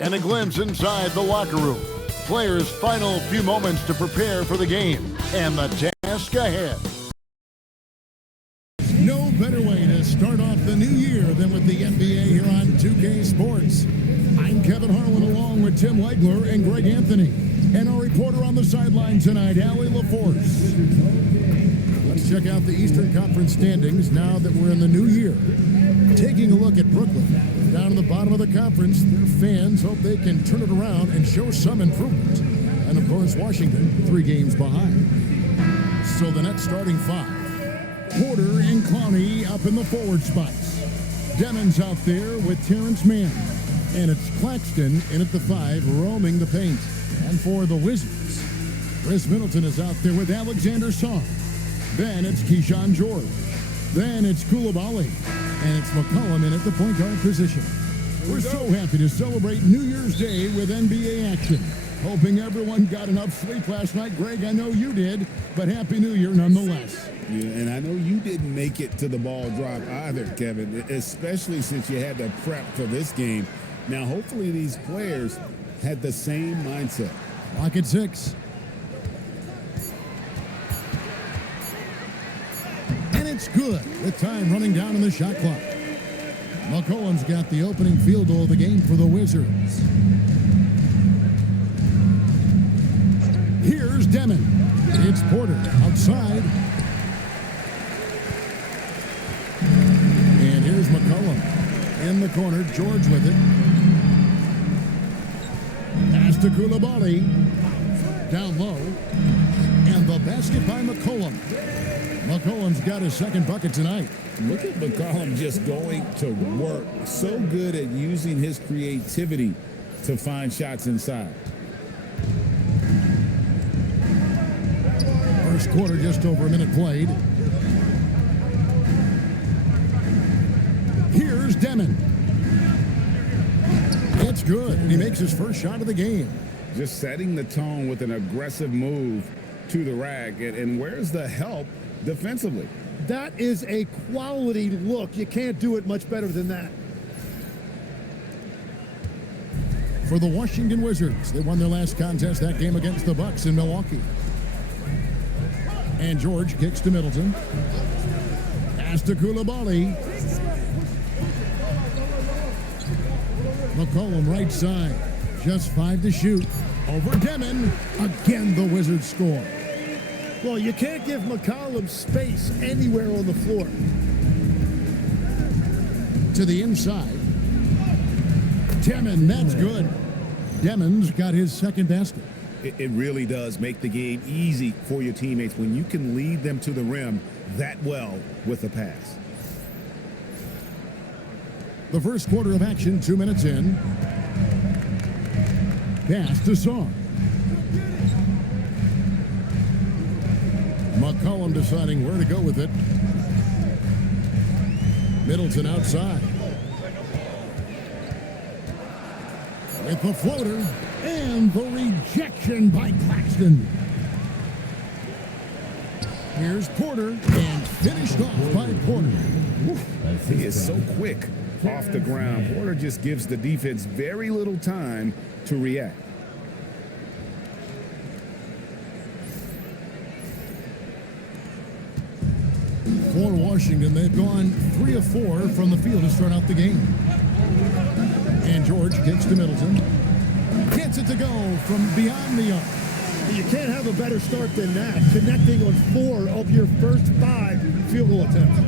And a glimpse inside the locker room. Players' final few moments to prepare for the game and the task ahead. No better way to start off the new year than with the NBA here on 2K Sports. I'm Kevin Harlan along with Tim Legler and Greg Anthony. And our reporter on the sideline tonight, Allie LaForce. Let's check out the Eastern Conference standings now that we're in the new year. Taking a look at Brooklyn, down at the bottom of the conference, their fans hope they can turn it around and show some improvement. And of course, Washington, 3 games behind. So the Nets starting 5. Porter and Clowney up in the forward spots. Demon's out there with Terrence Mann. And it's Claxton in at the 5, roaming the paint. And for the Wizards, Chris Middleton is out there with Alexander Song. Then it's Keyshawn George. Then it's Koulibaly. And it's McCollum in at the point guard position. We're so happy to celebrate New Year's Day with NBA action. Hoping everyone got enough sleep last night. Greg, I know you did, but Happy New Year nonetheless. Yeah, and I know you didn't make it to the ball drop either, Kevin, especially since you had to prep for this game. Now, hopefully these players had the same mindset. Clock at 6. And it's good with time running down in the shot clock. McCollum's got the opening field goal of the game for the Wizards. Here's Demon. It's Porter outside. And here's McCollum in the corner. George with it. Pass to Koulibaly. Down low. And the basket by McCollum. McCollum's got his second bucket tonight. Look at McCollum just going to work. So good at using his creativity to find shots inside. First quarter, just over a minute played. Here's Demon. It's good, and he makes his first shot of the game. Just setting the tone with an aggressive move to the rack. And where's the help defensively? That is a quality look. You can't do it much better than that. For the Washington Wizards, they won their last contest, that game against the Bucks in Milwaukee. And George kicks to Middleton. Pass to Koulibaly. McCollum right side. Just 5 to shoot. Over Demon. Again, the Wizards score. Well, you can't give McCollum space anywhere on the floor. To the inside. Demon, that's good. Demon's got his second basket. It really does make the game easy for your teammates when you can lead them to the rim that well with a pass. The first quarter of action, 2 minutes in. Pass to Song. McCollum deciding where to go with it. Middleton outside. With the floater and the rejection by Claxton. Here's Porter and finished off by Porter. He is so quick off the ground. Porter just gives the defense very little time to react. For Washington, they've gone 3 of 4 from the field to start out the game. And George kicks to Middleton. Gets it to go from beyond the arc. You can't have a better start than that, connecting on 4 of your first 5 field goal attempts.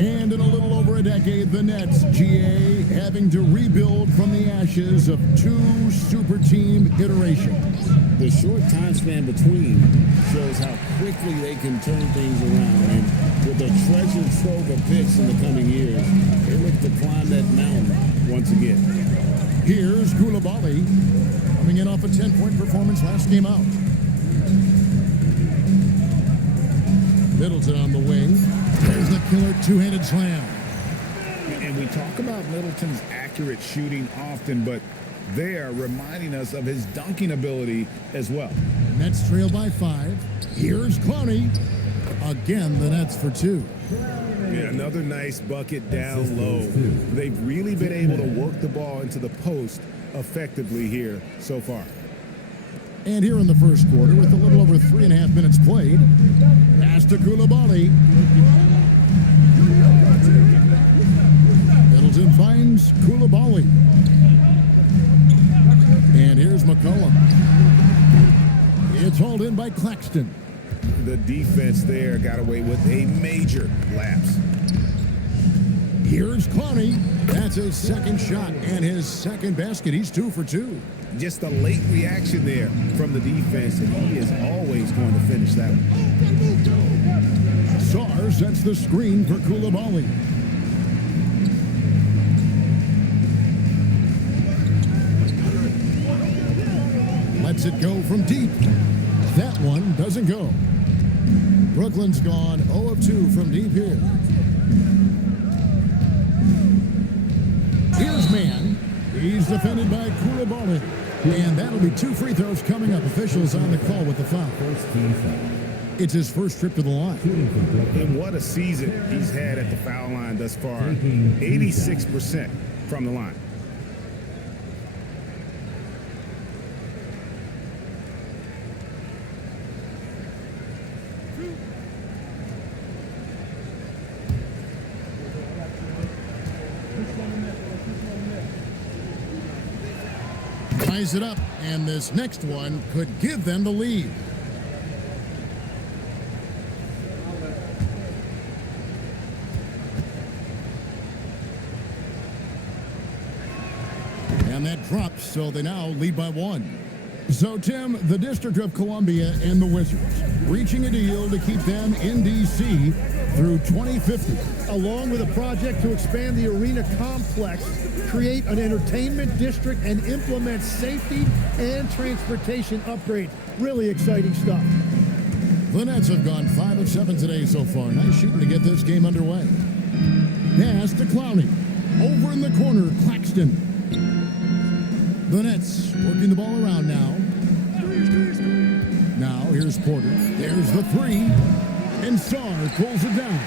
And in a little over a decade, the Nets, GA, having to rebuild from the ashes of 2 super team iterations. The short time span between shows how quickly they can turn things around. And with a treasure trove of picks in the coming years, they look to climb that mountain once again. Here's Koulibaly coming in off a 10-point performance last game out. Middleton on the wing. There's the killer two-handed slam. And we talk about Middleton's accurate shooting often, but they're reminding us of his dunking ability as well. Nets trail by 5. Here's Clowney. Again, the Nets for 2. Yeah, another nice bucket down low. They've really been able to work the ball into the post effectively here so far. And here in the first quarter, with a little over 3.5 minutes played, pass to Koulibaly. Middleton finds Koulibaly. And here's McCollum. It's hauled in by Claxton. The defense there got away with a major lapse. Here's Clowney. That's his second shot and his second basket. He's 2 for 2. Just a late reaction there from the defense, and he is always going to finish that one. Sarr sets the screen for Koulibaly. Lets it go from deep. That one doesn't go. Brooklyn's gone 0 of 2 from deep here. Here's Man. He's defended by Koulibaly. And that'll be 2 free throws coming up. Officials on the call with the foul. It's his first trip to the line. And what a season he's had at the foul line thus far. 86% from the line. Ties it up, and this next one could give them the lead. And that drops, so they now lead by 1. So, Tim, the District of Columbia and the Wizards reaching a deal to keep them in D.C. through 2050. Along with a project to expand the arena complex, create an entertainment district, and implement safety and transportation upgrades. Really exciting stuff. The Nets have gone 5 of 7 today so far. Nice shooting to get this game underway. Pass to Clowney. Over in the corner, Claxton. The Nets working the ball around now. Now here's Porter. There's the 3. And Sarr pulls it down.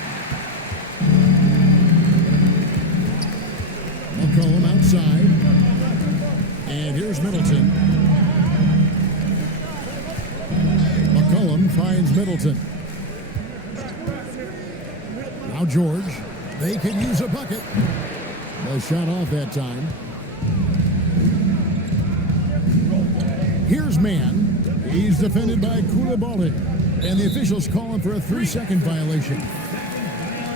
McCollum outside. And here's Middleton. McCollum finds Middleton. Now George. They could use a bucket. No shot off that time. Here's Man. He's defended by Koulibaly. And the officials calling for a 3-second violation.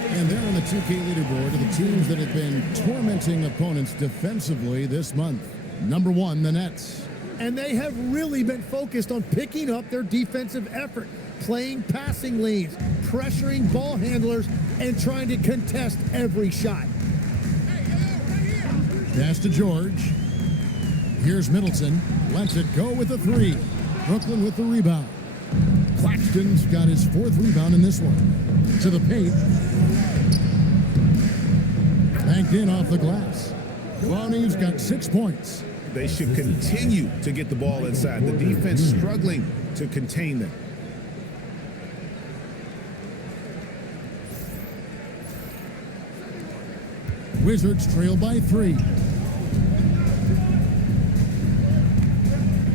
And they're on the 2K leaderboard of the teams that have been tormenting opponents defensively this month. Number 1, the Nets. And they have really been focused on picking up their defensive effort, playing passing lanes, pressuring ball handlers, and trying to contest every shot. Pass to George. Here's Middleton. Lets it go with a 3. Brooklyn with the rebound. Claxton's got his 4th rebound in this one. To the paint. Banked in off the glass. Clowney's got 6 points. They should continue to get the ball inside. The defense struggling to contain them. Wizards trail by 3.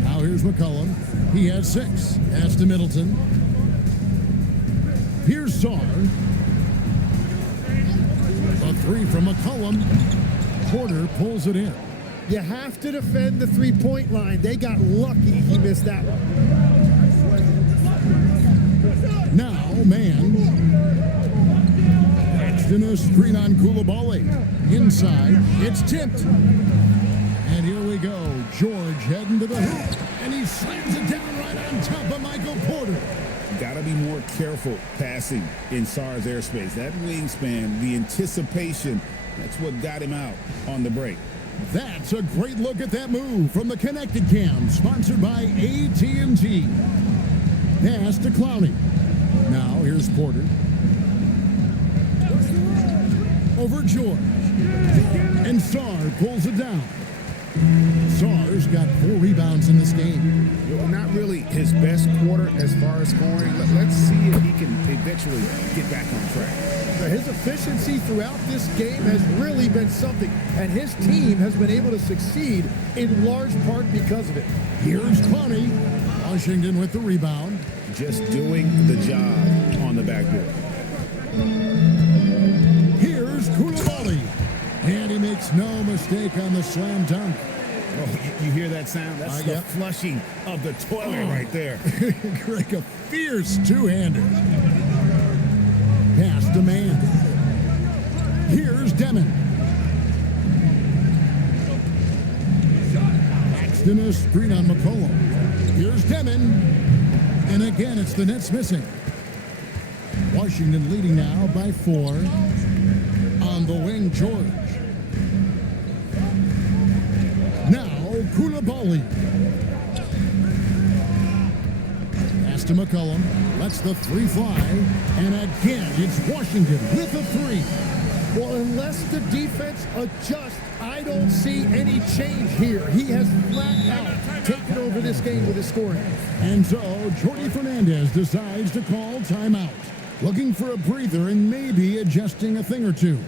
Now here's McCollum. He has 6. Pass to Middleton. Here's Sarr. A 3 from McCollum. Porter pulls it in. You have to defend the three-point line. They got lucky he missed that one. Now, Man. Paxton a screen on Koulibaly. Inside, it's tipped. And here we go. George heading to the hoop. And he slams it down right on top of Michael Porter. Got to be more careful passing in Sarr's airspace. That wingspan, the anticipation, that's what got him out on the break. That's a great look at that move from the Connected Cam, sponsored by AT&T. Pass to Clowney. Now here's Porter. Over George. And Sarr pulls it down. Sars got 4 rebounds in this game. Well, not really his best quarter as far as scoring. Let's see if he can eventually get back on track. His efficiency throughout this game has really been something, and his team has been able to succeed in large part because of it. Here's Clowney. Washington with the rebound. Just doing the job on the backboard. Here's Koulibaly. And he makes no mistake on the slam dunk. Oh, you hear that sound? That's the yep. flushing of the toilet right there. Greg, a fierce two-hander. Pass to man. Here's Demon. Paxton a screen on McCollum. Here's Demon. And again, it's the Nets missing. Washington leading now by 4. On the wing, George. Now, Koulibaly. Pass to McCollum. Lets the 3 fly. And again, it's Washington with a 3. Well, unless the defense adjusts, I don't see any change here. He has flat out taken over this game with his scoring. And so, Jordy Fernandez decides to call timeout. Looking for a breather and maybe adjusting a thing or two.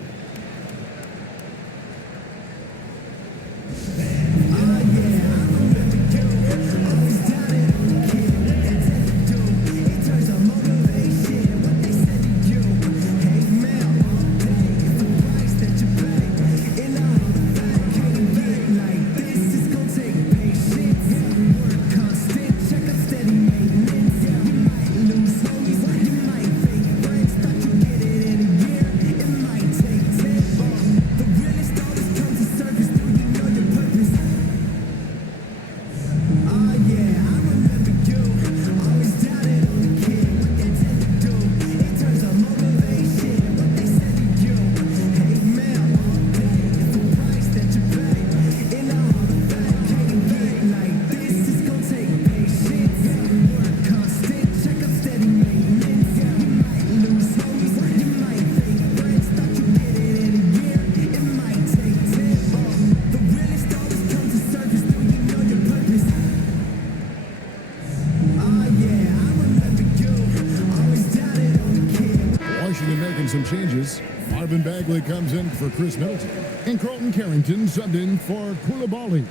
Some changes. Marvin Bagley comes in for Chris Middleton. And Carlton Carrington subbed in for Koulibaly.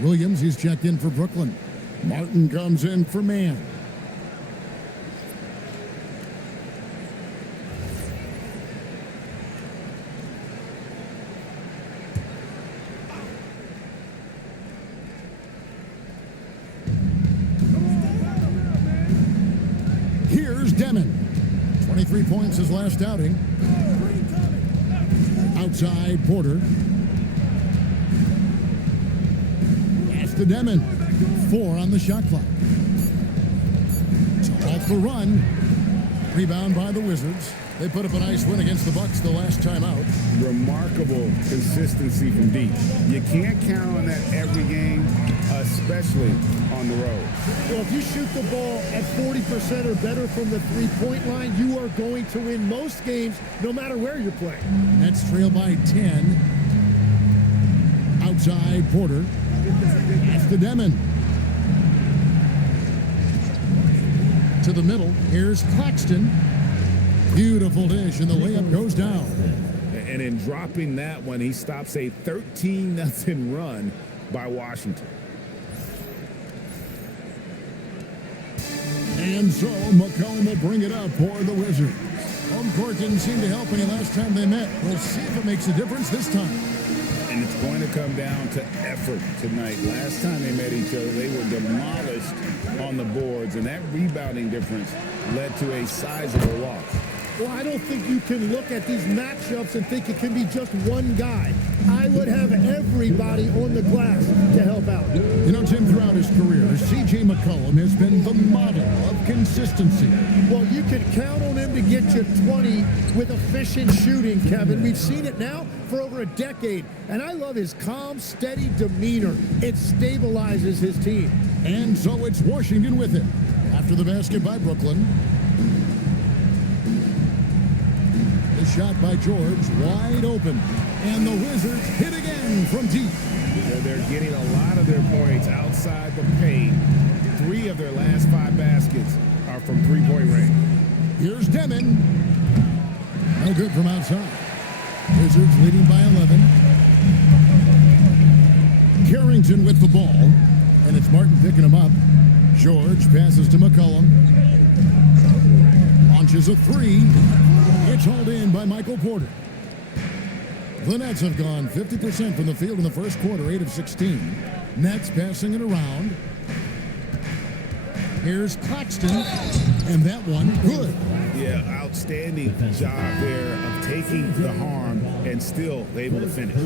Williams, he's checked in for Brooklyn. Martin comes in for Mann. Here's Demon. 23 points his last outing. Outside Porter. Pass to Demon. 4 on the shot clock. It's off the run. Rebound by the Wizards. They put up a nice win against the Bucks the last time out. Remarkable consistency from deep. You can't count on that every game, especially on the road. Well, if you shoot the ball at 40% or better from the three-point line, you are going to win most games, no matter where you're playing. Nets trail by 10. Outside Porter. Pass to Demon. To the middle. Here's Claxton. Beautiful dish, and the layup goes down. And in dropping that one, he stops a 13-0 run by Washington. And so McCollum will bring it up for the Wizards. Home court didn't seem to help any last time they met. We'll see if it makes a difference this time. And it's going to come down to effort tonight. Last time they met each other, they were demolished on the boards, and that rebounding difference led to a sizable loss. Well, I don't think you can look at these matchups and think it can be just one guy. I would have everybody on the glass to help out. You know, Tim, throughout his career, C.J. McCollum has been the model of consistency. Well, you can count on him to get you 20 with efficient shooting, Kevin. We've seen it now for over a decade, and I love his calm, steady demeanor. It stabilizes his team. And so it's Washington with it. After the basket by Brooklyn. The shot by George, wide open. And the Wizards hit again from deep. They're getting a lot of their points outside the paint. 3 of their last 5 baskets are from three-point range. Here's Demon. No good from outside. Wizards leading by 11. Carrington with the ball, and it's Martin picking him up. George passes to McCollum. Launches a 3. It's hauled in by Michael Porter. The Nets have gone 50% from the field in the first quarter, 8 of 16. Nets passing it around. Here's Claxton, and that one good. Yeah, outstanding job there of taking the harm and still able to finish.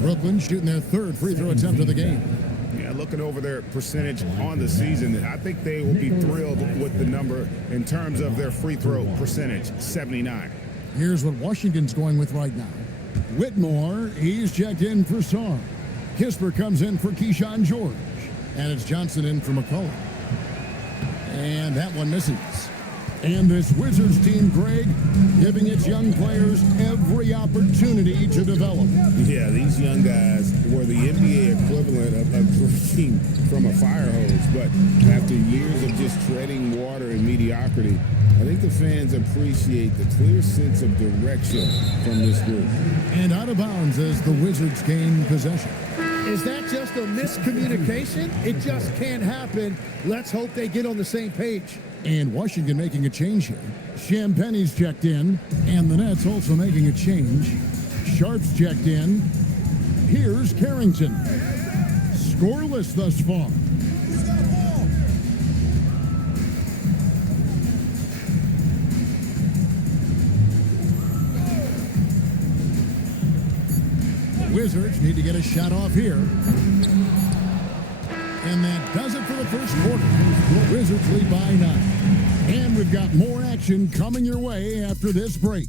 Brooklyn shooting their 3rd free throw attempt of the game. Yeah, looking over their percentage on the season, I think they will be thrilled with the number in terms of their free throw percentage, 79. Here's what Washington's going with right now. Whitmore, he's checked in for Sarr. Kisper comes in for Keyshawn George. And it's Johnson in for McCollum. And that one misses. And this Wizards team, Greg, giving its young players every opportunity to develop. Yeah, these young guys were the NBA equivalent of drinking from a fire hose. But after years of just treading water and mediocrity, I think the fans appreciate the clear sense of direction from this group. And out of bounds as the Wizards gain possession. Is that just a miscommunication? It just can't happen. Let's hope they get on the same page. And Washington making a change here. Champagne's checked in, and the Nets also making a change. Sharp's checked in. Here's Carrington. Scoreless thus far. Wizards need to get a shot off here. And that does it for the first quarter. The Wizards lead by 9. And we've got more action coming your way after this break.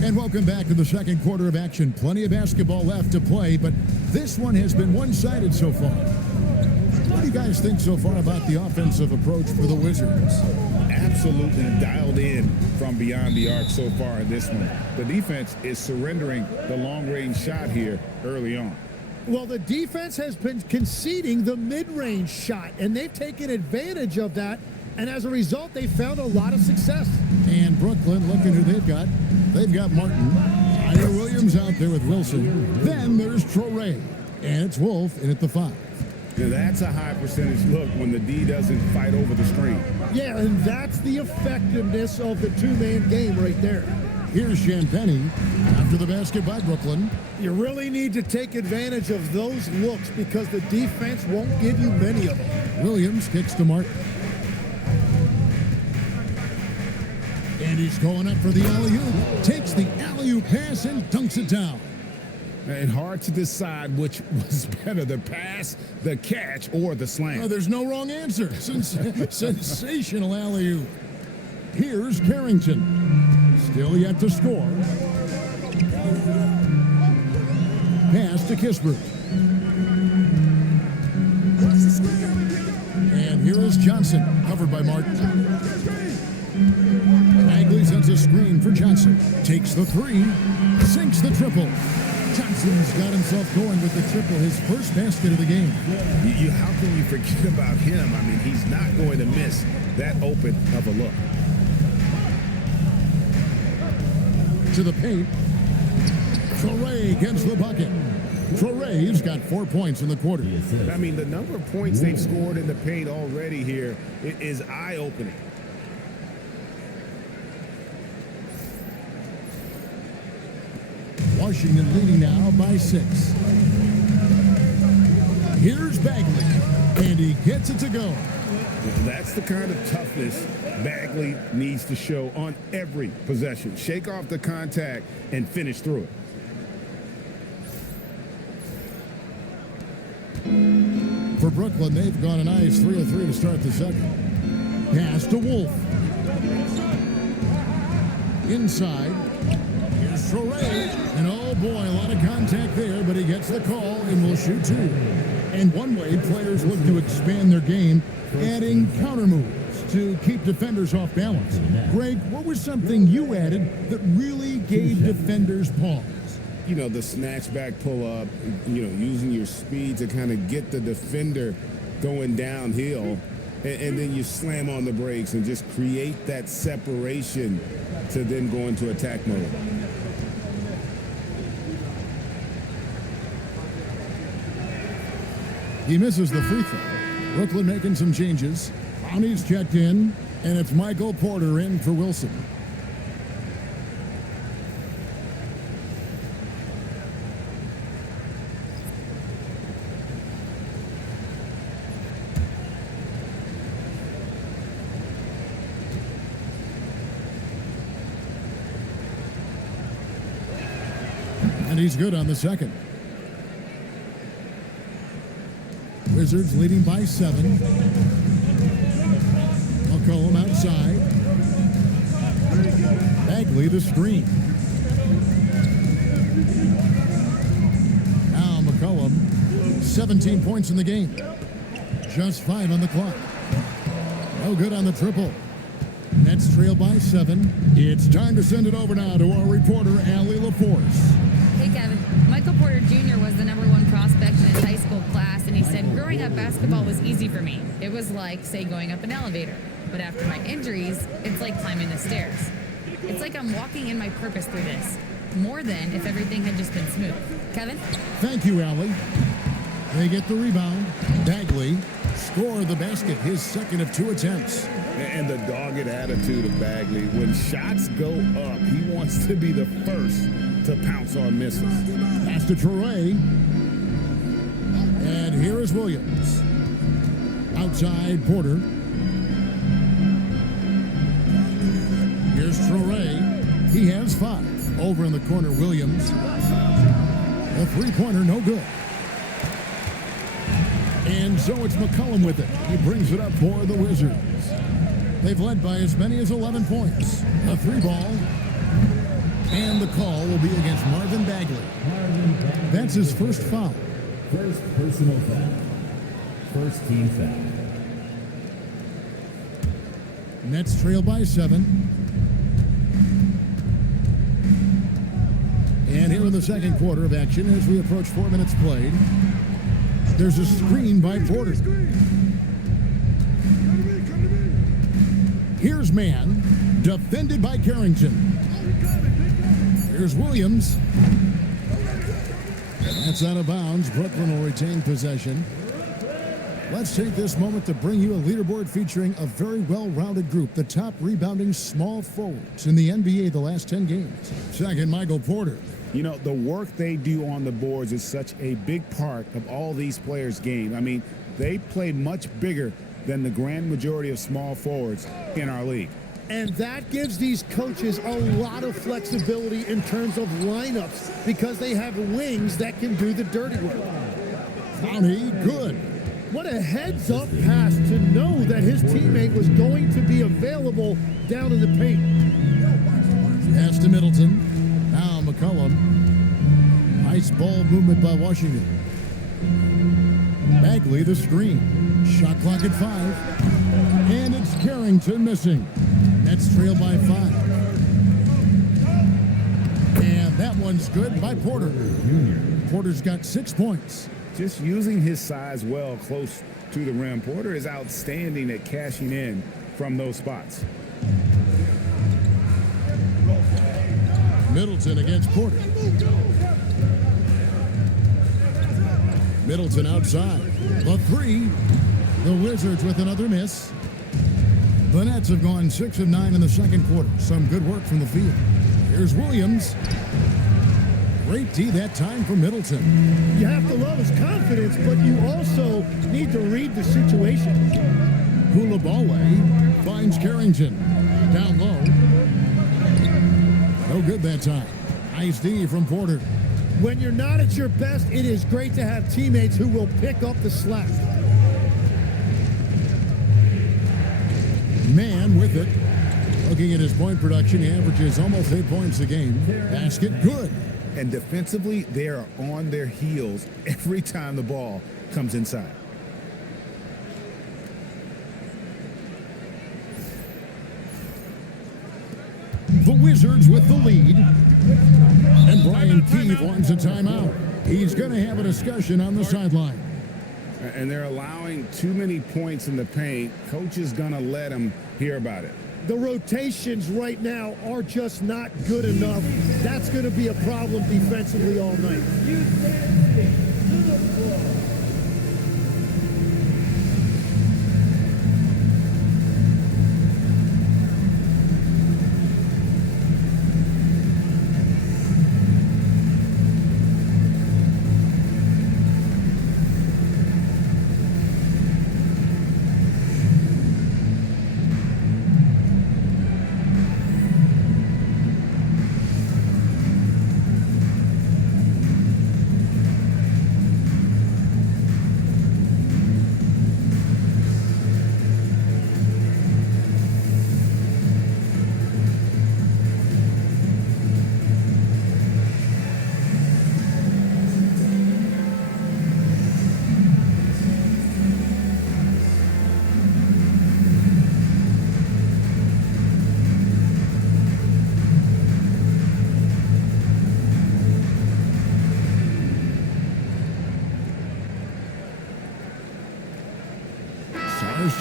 And welcome back to the second quarter of action. Plenty of basketball left to play, but this one has been one-sided so far. What do you guys think so far about the offensive approach for the Wizards? Absolutely dialed in from beyond the arc so far in this one. The defense is surrendering the long-range shot here early on. Well, the defense has been conceding the mid-range shot, and they've taken advantage of that. And as a result, they found a lot of success. And Brooklyn, looking who they've got. They've got Martin. Ira Williams out there with Wilson. Then there's Traore. And it's Wolf in at the 5. Now that's a high percentage look when the D doesn't fight over the screen. Yeah, and that's the effectiveness of the two-man game right there. Here's Champagnie after the basket by Brooklyn. You really need to take advantage of those looks because the defense won't give you many of them. Williams kicks to Martin. And he's going up for the alley-oop. Takes the alley-oop pass and dunks it down. And hard to decide which was better, the pass, the catch, or the slam. Oh, there's no wrong answer. Sensational alley-oop. Here's Carrington. Still yet to score. Pass to Kisper. And here is Johnson, covered by Martin. Bagley sends a screen for Johnson. Takes the 3. Sinks the triple. Johnson's got himself going with the triple, his first basket of the game. How can you forget about him? I mean, he's not going to miss that open of a look. To the paint. Traore gets the bucket. Traore's got 4 points in the quarter. I mean, the number of points they've scored in the paint already here is eye-opening. Washington leading now by 6. Here's Bagley, and he gets it to go. That's the kind of toughness Bagley needs to show on every possession. Shake off the contact and finish through it. For Brooklyn, they've gone a nice 3 of 3 to start the second. Pass to Wolf. Inside. Here's Torrey. And oh boy, a lot of contact there, but he gets the call and will shoot two. And one way players look to expand their game, adding counter moves to keep defenders off balance. Greg, what was something you added that really gave defenders pause? You know, the snatch back pull up, you know, using your speed to kind of get the defender going downhill, and then you slam on the brakes and just create that separation to then go into attack mode. He misses the free throw. Brooklyn making some changes. Brownie's checked in, and it's Michael Porter in for Wilson. And he's good on the second. Wizards leading by 7. McCollum outside. Bagley the screen. Now McCollum, 17 points in the game. Just 5 on the clock. No good on the triple. Nets trail by 7. It's time to send it over now to our reporter, Allie LaForce. Hey, Kevin. Michael Porter Jr. was the #1 prospect in his high school class, and he said, growing up, basketball was easy for me. It was like, say, going up an elevator. But after my injuries, it's like climbing the stairs. It's like I'm walking in my purpose through this, more than if everything had just been smooth. Kevin? Thank you, Allie. They get the rebound. Bagley scored the basket, his second of 2 attempts. And the dogged attitude of Bagley. When shots go up, he wants to be the first to pounce on misses. Pass to Torrey. And here is Williams. Outside Porter. Here's Torrey. He has 5. Over in the corner, Williams. A three-pointer, no good. And so it's McCollum with it. He brings it up for the Wizards. They've led by as many as 11 points. A 3-ball. And the call will be against Marvin Bagley. That's his first foul. First personal foul. First team foul. Nets trail by 7. And here in the second quarter of action, as we approach 4 minutes played, there's a screen by Porter. Here's man, defended by Carrington. Here's Williams. That's out of bounds. Brooklyn will retain possession. Let's take this moment to bring you a leaderboard featuring a very well-rounded group, the top rebounding small forwards in the NBA the last 10 games. Second, Michael Porter. You know, the work they do on the boards is such a big part of all these players' game. I mean, they play much bigger than the grand majority of small forwards in our league. And that gives these coaches a lot of flexibility in terms of lineups because they have wings that can do the dirty work. Brownie, good. What a heads-up pass to know that his teammate was going to be available down in the paint. Pass to Middleton. Now McCollum. Nice ball movement by Washington. Bagley the screen. Shot clock at 5. And it's Carrington missing. Nets trail by 5. And that one's good by Porter. Porter's got 6 points. Just using his size well close to the rim. Porter is outstanding at cashing in from those spots. Middleton against Porter. Middleton outside. The 3. The Wizards with another miss. The Nets have gone 6 of 9 in the second quarter. Some good work from the field. Here's Williams. Great D that time for Middleton. You have to love his confidence, but you also need to read the situation. Koulibaly finds Carrington. Down low. No good that time. Nice D from Porter. When you're not at your best, it is great to have teammates who will pick up the slack. Man with it. A Looking at his point production, he averages almost 8 points a game. Basket, good. And defensively, they are on their heels every time the ball comes inside. The Wizards with the lead. And Brian Keefe wants a timeout. He's going to have a discussion on the sideline. And they're allowing too many points in the paint. Coach is going to let them hear about it. The rotations right now are just not good enough. That's going to be a problem defensively all night.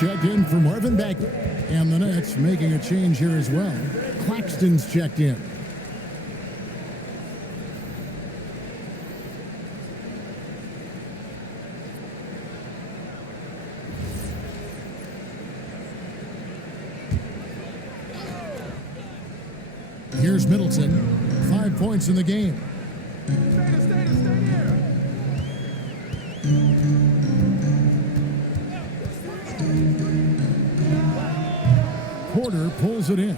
Checked in for Marvin Bagley. And the Nets making a change here as well. Claxton's checked in. Here's Middleton. 5 points in the game. Porter pulls it in.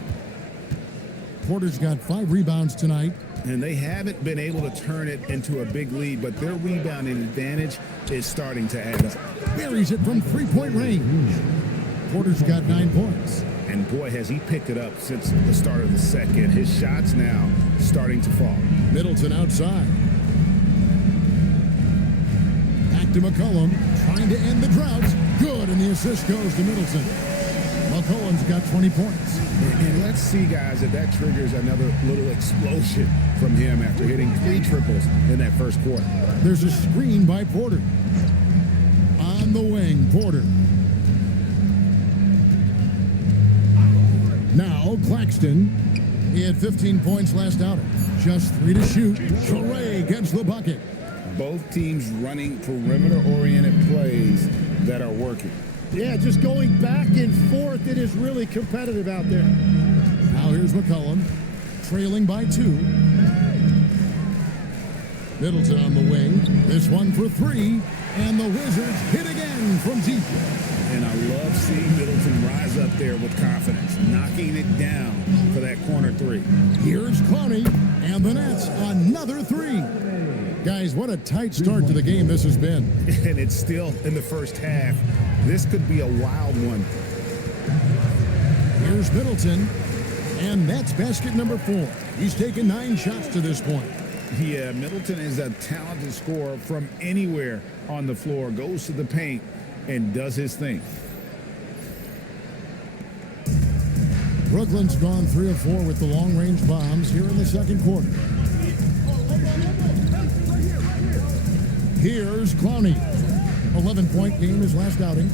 Porter's got 5 rebounds tonight. And they haven't been able to turn it into a big lead, but their rebounding advantage is starting to add up. Buries it from 3-point range. Porter's got 9 points. And boy, has he picked it up since the start of the second. His shots now starting to fall. Middleton outside. Back to McCollum, trying to end the drought. Good, and the assist goes to Middleton. McCollum's got 20 points. And let's see, guys, if that triggers another little explosion from him after hitting 3 triples in that first quarter. There's a screen by Porter. On the wing, Porter. Now, Claxton. He had 15 points last outing. Just 3 to shoot. Trae gets the bucket. Both teams running perimeter-oriented plays that are working. Yeah, just going back and forth. It is really competitive out there. Now here's McCollum, trailing by 2. Middleton on the wing. This one for 3. And the Wizards hit again from deep. And I love seeing Middleton rise up there with confidence, knocking it down for that corner 3. Here's Clowney, and the Nets another 3. Guys, what a tight start to the game this has been. And it's still in the first half. This could be a wild one. Here's Middleton, and that's basket number 4. He's taken 9 shots to this point. Yeah, Middleton is a talented scorer from anywhere on the floor, goes to the paint, and does his thing. Brooklyn's gone 3 of 4 with the long-range bombs here in the second quarter. Here's Clowney. 11-point game his last outing.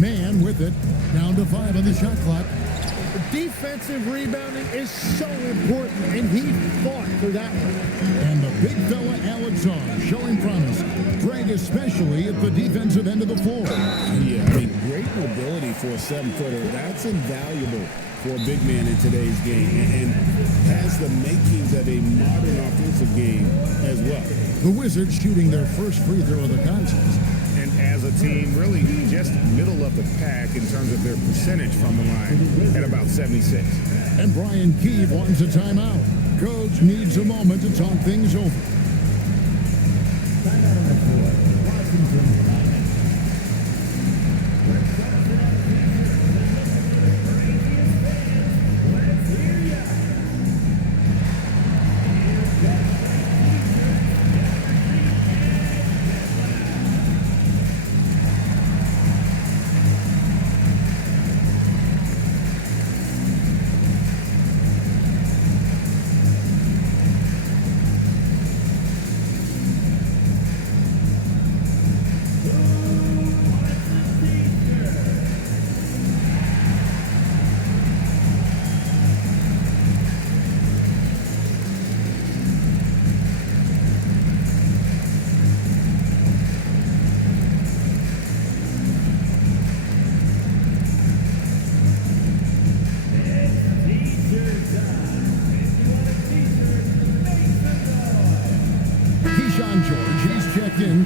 Man with it. Down to 5 on the shot clock. Defensive rebounding is so important, and he fought for that one. And the big fella Alex Zong showing promise. Greg especially at the defensive end of the floor. Yeah, I mean, great mobility for a 7-footer. That's invaluable for a big man in today's game, and has the makings of a modern offensive game as well. The Wizards shooting their first free throw of the contest. And as a team, really just middle of the pack in terms of their percentage from the line at about 76. And Brian Keefe wants a timeout. Coach needs a moment to talk things over.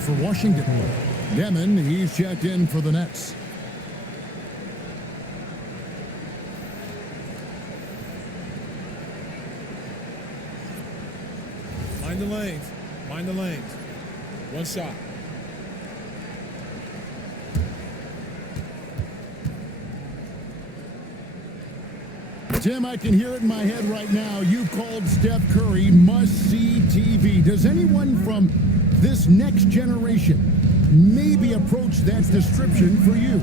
for Washington. Demon, he's checked in for the Nets. Mind the lanes. Mind the lanes. One shot. Tim, I can hear it in my head right now. You called Steph Curry must-see TV. Does anyone from this next generation maybe approach that description for you?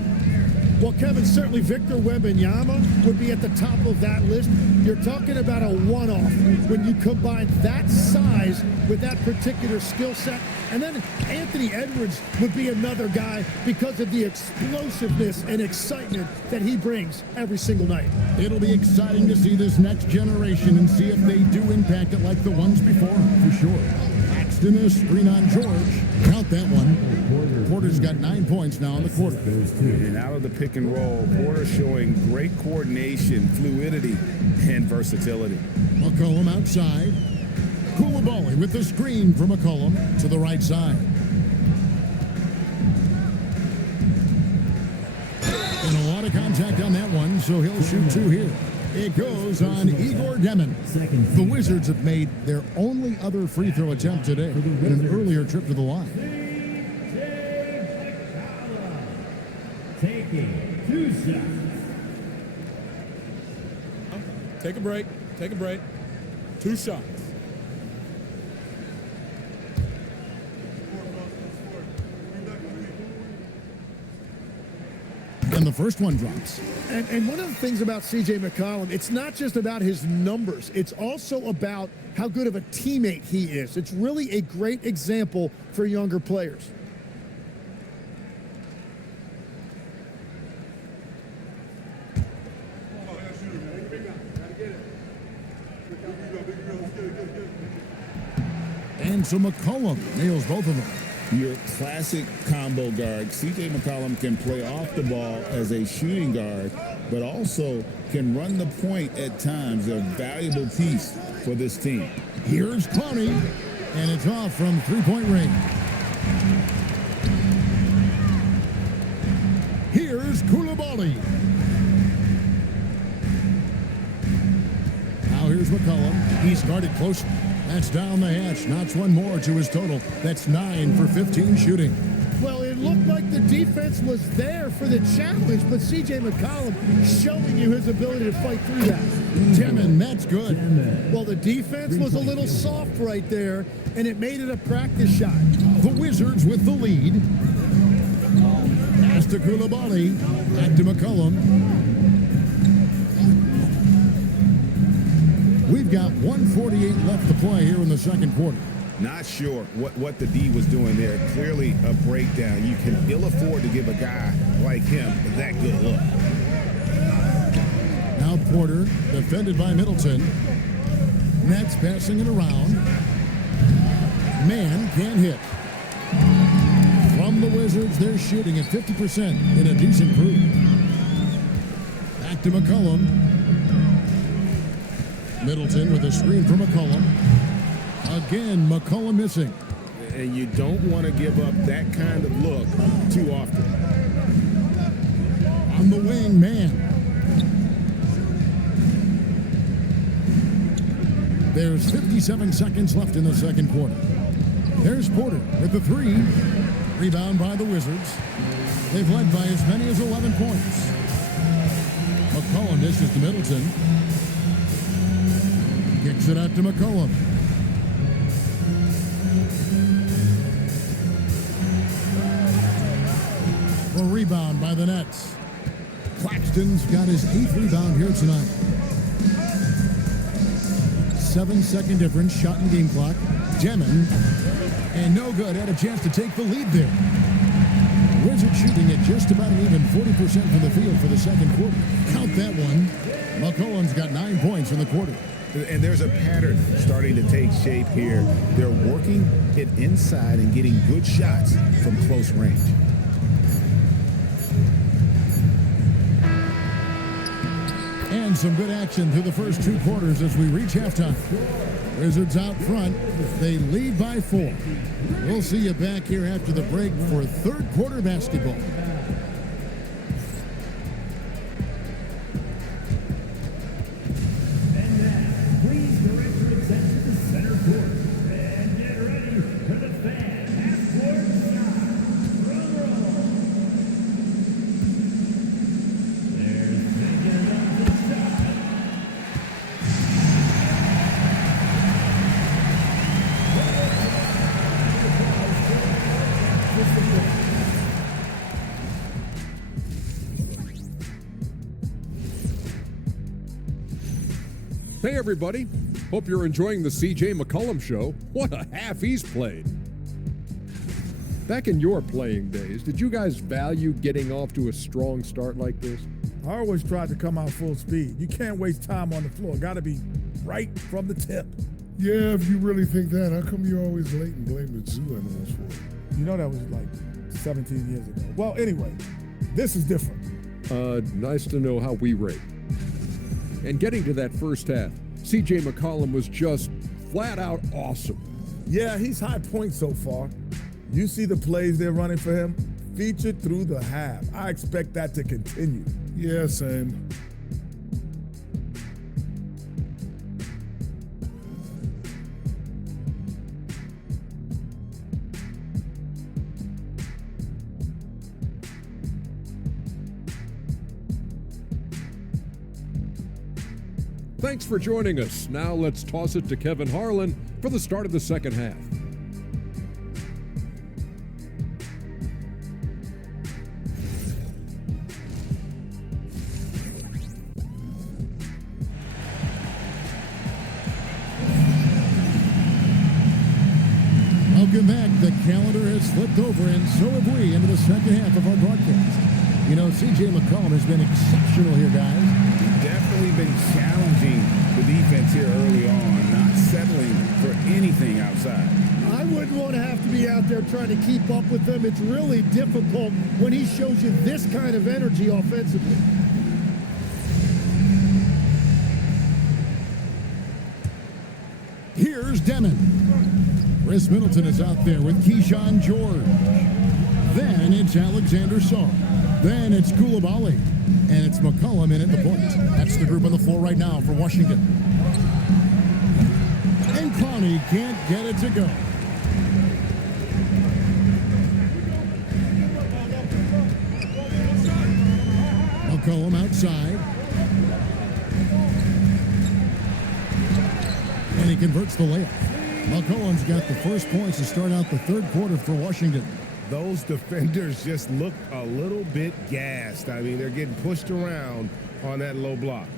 Well, Kevin, certainly Victor Wembanyama would be at the top of that list. You're talking about a one-off when you combine that size with that particular skill set. And then Anthony Edwards would be another guy because of the explosiveness and excitement that he brings every single night. It'll be exciting to see this next generation and see if they do impact it like the ones before, for sure. Paxton, a screen on George. Count that one. Porter's got 9 points now in the quarter. And out of the pick and roll, Porter showing great coordination, fluidity, and versatility. McCollum outside. Koulibaly with the screen for McCollum to the right side. And a lot of contact on that one, so he'll shoot two here. It goes on Igor Demon. The Wizards have made their only other free throw attempt today in an earlier trip to the line. Taking 2 shots. Take a break. Take a break. 2 shots. And the first one drops. And one of the things about C.J. McCollum, it's not just about his numbers. It's also about how good of a teammate he is. It's really a great example for younger players. And so McCollum nails both of them. Your classic combo guard. C.J. McCollum can play off the ball as a shooting guard, but also can run the point at times, a valuable piece for this team. Here's Clowney, and it's off from three-point range. Here's Koulibaly. Now here's McCollum. He's guarded close. That's down the hatch. Knocks one more to his total. That's 9 for 15 shooting. Well, it looked like the defense was there for the challenge, but C.J. McCollum showing you his ability to fight through that. Demon, that's good. Well, the defense was a little soft right there, and it made it a practice shot. The Wizards with the lead. Pass to Koulibaly. Back to McCollum. We've got 1:48 left to play here in the second quarter. Not sure what the D was doing there. Clearly a breakdown. You can ill afford to give a guy like him that good look. Now Porter, defended by Middleton. Nets passing it around. Man can't hit. From the Wizards, they're shooting at 50% in a decent group. Back to McCollum. Middleton with a screen for McCollum. Again, McCollum missing. And you don't want to give up that kind of look too often. On the wing, man. There's 57 seconds left in the second quarter. There's Porter with the three. Rebound by the Wizards. They've led by as many as 11 points. McCollum dishes to Middleton. Kicks it out to McCollum. A rebound by the Nets. Claxton's got his 8th rebound here tonight. 7-second difference, shot and game clock. Demon, and no good, had a chance to take the lead there. Wizards shooting at just about an even 40% from the field for the second quarter. Count that one. McCollum's got 9 points in the quarter. And there's a pattern starting to take shape here. They're working it inside and getting good shots from close range. And And some good action through the first 2 quarters as we reach halftime. Wizards out front. They lead by 4. We'll see you back here after the break for third quarter basketball. Hey everybody, hope you're enjoying the CJ McCollum Show. What a half he's played. Back in your playing days, did you guys value getting off to a strong start like this? I always tried to come out full speed. You can't waste time on the floor. Got to be right from the tip. Yeah, if you really think that, how come you're always late and blame the zoo animals for it? You know that was like 17 years ago. Well, anyway, this is different. Nice to know how we rate. And getting to that first half, CJ McCollum was just flat out awesome. Yeah, he's high point so far. You see the plays they're running for him? Featured through the half. I expect that to continue. Yeah, same. Thanks for joining us. Now let's toss it to Kevin Harlan for the start of the second half. Welcome back. The calendar has flipped over, and so have we, into the second half of our broadcast. You know, C.J. McCollum has been exceptional here, guys. Definitely been challenging the defense here early on, not settling for anything outside. I wouldn't want to have to be out there trying to keep up with them. It's really difficult when he shows you this kind of energy offensively. Here's Demon. Chris Middleton is out there with Keyshawn George. Then it's Alexander Song. Then it's Koulibaly. And it's McCollum in at the point. That's the group on the floor right now for Washington. And Clowney can't get it to go. McCollum outside. And he converts the layup. McCollum's got the first points to start out the third quarter for Washington. Those defenders just look a little bit gassed. I mean, they're getting pushed around on that low block.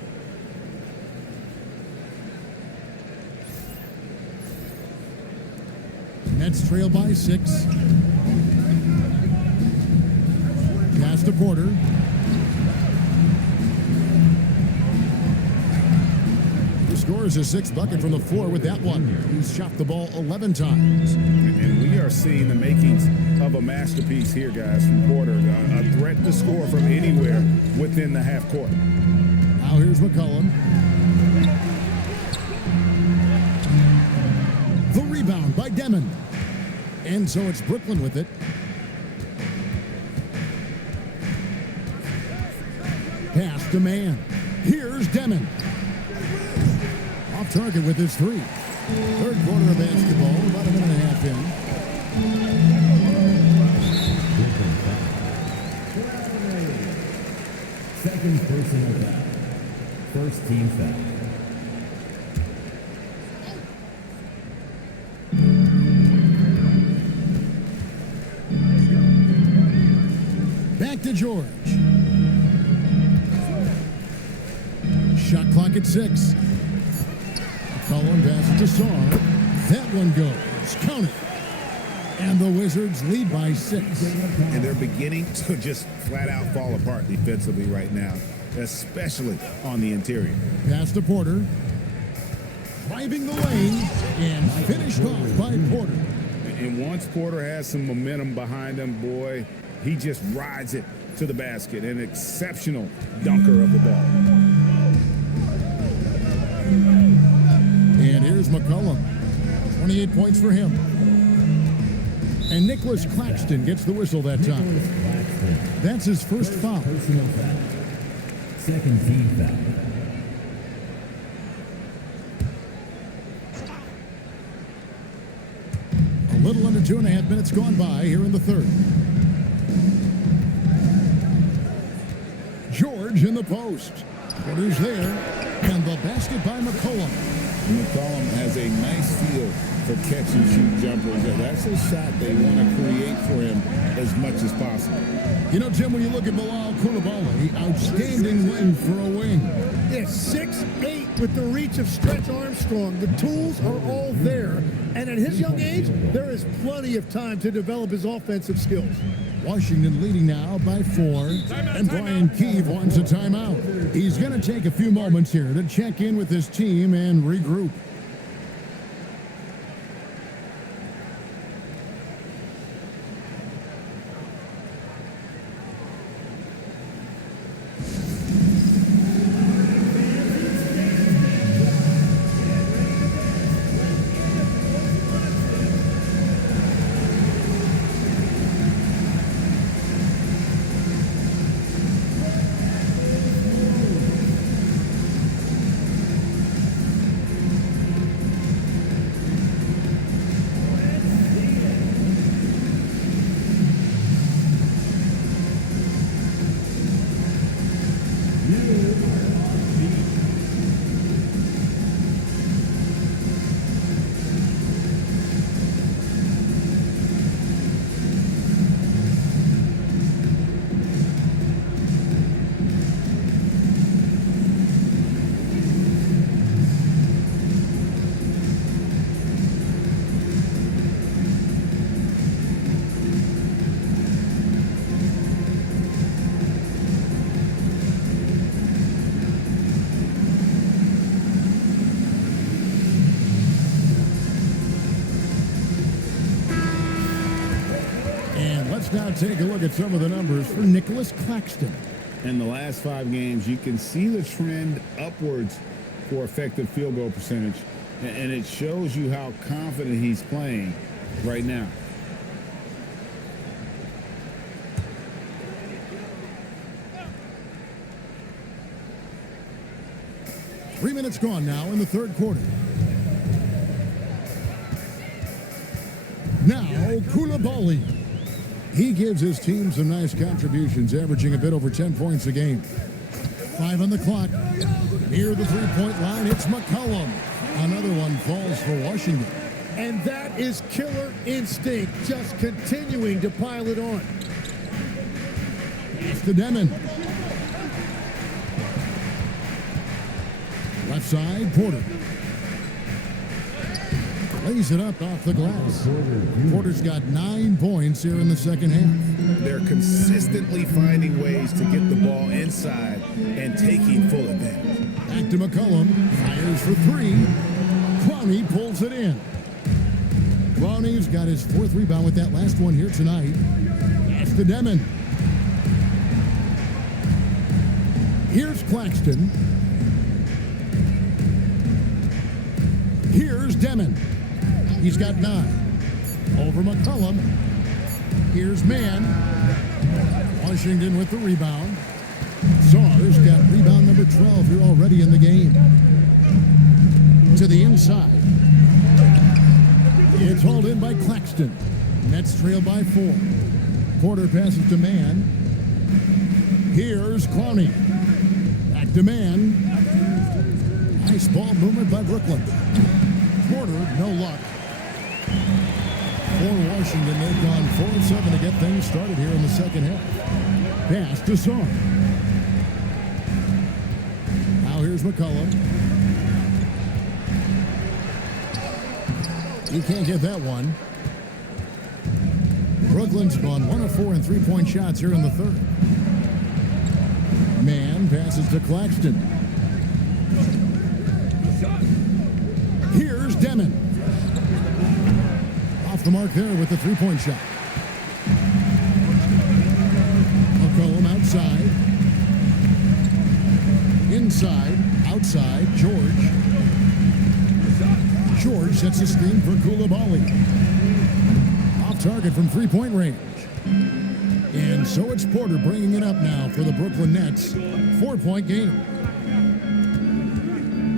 Nets trail by 6. Pass to Porter. He scores his 6th bucket from the floor with that one. He's shot the ball 11 times. And we are seeing the makings of a masterpiece here, guys, from Porter. A threat to score from anywhere within the half court. Now here's McCollum. The rebound by Demon. And so it's Brooklyn with it. Pass to Man. Here's Demon. Off target with his 3. Third quarter of basketball, about a minute and a half in. Second personal foul. First team foul. Back to George. Shot clock at 6. McCollum passes to Song. That one goes. Count it. And the Wizards lead by 6. And they're beginning to just flat out fall apart defensively right now, especially on the interior. Pass to Porter. Driving the lane and finished off by Porter. And once Porter has some momentum behind him, boy, he just rides it to the basket. An exceptional dunker of the ball. And here's McCollum. 28 points for him. And Nicholas Claxton gets the whistle that time. That's his first foul. Personal foul. Second team foul. A little under 2.5 minutes gone by here in the third. George in the post. Porter's there. And the basket by McCollum. McCollum has a nice feel for catch and shoot jumpers. That's a shot they want to create for him as much as possible. You know, Tim, when you look at Bilal Coulibaly, outstanding length for a wing. Yeah, 6'8" with the reach of Stretch Armstrong. The tools are all there. And at his young age, there is plenty of time to develop his offensive skills. Washington leading now by 4. And Brian Keefe wants a timeout. He's going to take a few moments here to check in with his team and regroup. Let's now take a look at some of the numbers for Nicholas Claxton. In the last 5 games, you can see the trend upwards for effective field goal percentage, and it shows you how confident he's playing right now. Three minutes gone now in the third quarter. Now, Coulibaly. He gives his team some nice contributions, averaging a bit over 10 points a game. 5 on the clock. Near the three-point line, it's McCollum. Another one falls for Washington. And that is killer instinct, just continuing to pile it on. It's to Demon. Left side, Porter. Lays it up off the glass. Porter's got 9 points here in the second half. They're consistently finding ways to get the ball inside and taking full advantage. Back to McCollum. Fires for 3. Clowney pulls it in. Clowney's got his 4th rebound with that last one here tonight. That's to Demon. Here's Claxton. Here's Demon. He's got 9. Over McCollum. Here's Mann. Washington with the rebound. Sars got rebound number 12 here already in the game. To the inside. It's hauled in by Claxton. Nets trail by 4. Porter passes to Mann. Here's Clowney. Back to Mann. Nice ball movement by Brooklyn. Porter, no luck. For Washington, they've gone 4-7 to get things started here in the second half. Pass to Sar. Now here's McCollum. He can't get that one. Brooklyn's gone 1 of 4 in three-point shots here in the third. Mann passes to Claxton. Here's Demon. Off the mark there with the three-point shot. McCollum outside. Inside. Outside. George. George sets the screen for Koulibaly. Off target from three-point range. And so it's Porter bringing it up now for the Brooklyn Nets. 4-point game.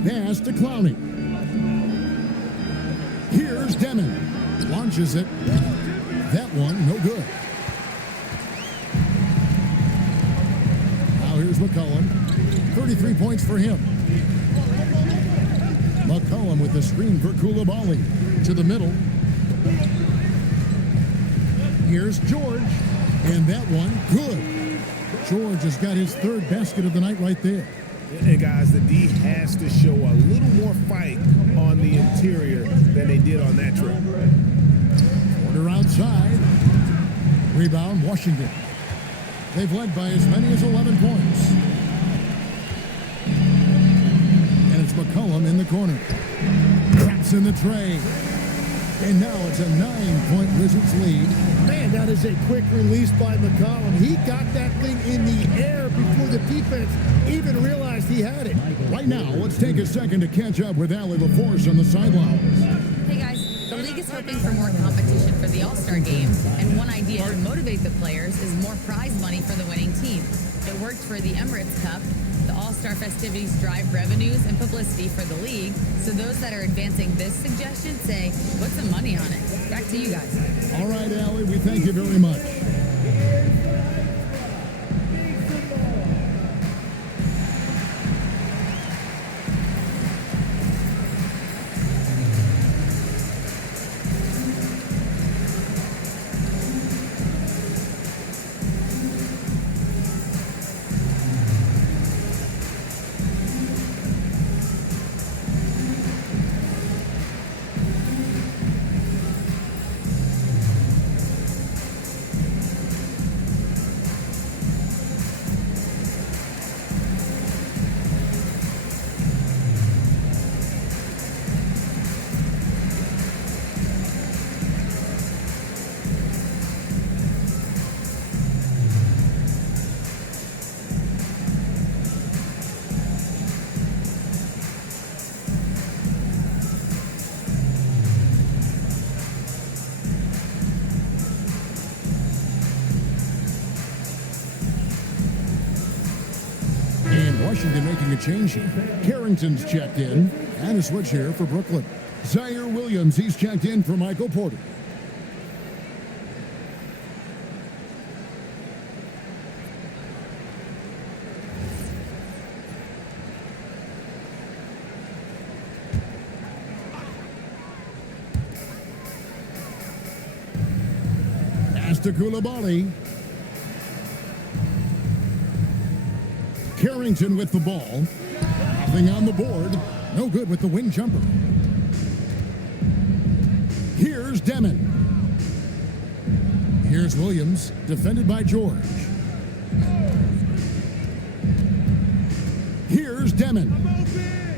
Pass to Clowney. Here's Demon. Launches it. That one, no good. Now here's McCollum. 33 points for him. McCollum with the screen for Koulibaly. To the middle. Here's George. And that one, good. George has got his third basket of the night right there. And guys, the D has to show a little more fight on the interior than they did on that trip. Porter outside. Rebound, Washington. They've led by as many as 11 points. And it's McCollum in the corner. Traps in the tray. And now it's a 9-point Wizards lead. Man, that is a quick release by McCollum. He got that thing in the air before the defense even realized he had it. Right now, let's take a second to catch up with Allie LaForce on the sidelines. Hey guys, the league is hoping for more competition for the All-Star game, and one idea to motivate the players is more prize money for the winning team. It worked for the Emirates Cup. The All-Star festivities drive revenues and publicity for the league, so those that are advancing this suggestion say, put some money on it. Back to you guys. All right, Allie, we thank you very much. Washington making a change here. Carrington's checked in. And a switch here for Brooklyn. Zaire Williams, he's checked in for Michael Porter. Pass to Koulibaly. Carrington with the ball. Nothing on the board. No good with the wing jumper. Here's Demon. Here's Williams, defended by George. Here's Demon.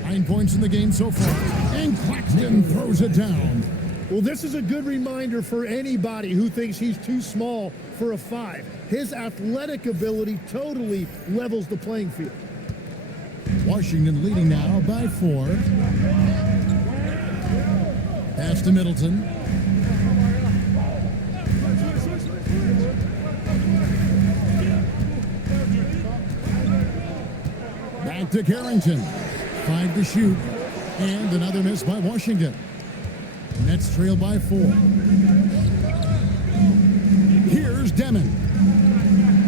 9 points in the game so far. And Claxton throws it down. Well, this is a good reminder for anybody who thinks he's too small for a 5. His athletic ability totally levels the playing field. Washington leading now by 4. Pass to Middleton. Back to Carrington. 5 to shoot. And another miss by Washington. Nets trail by 4. Here's Demon.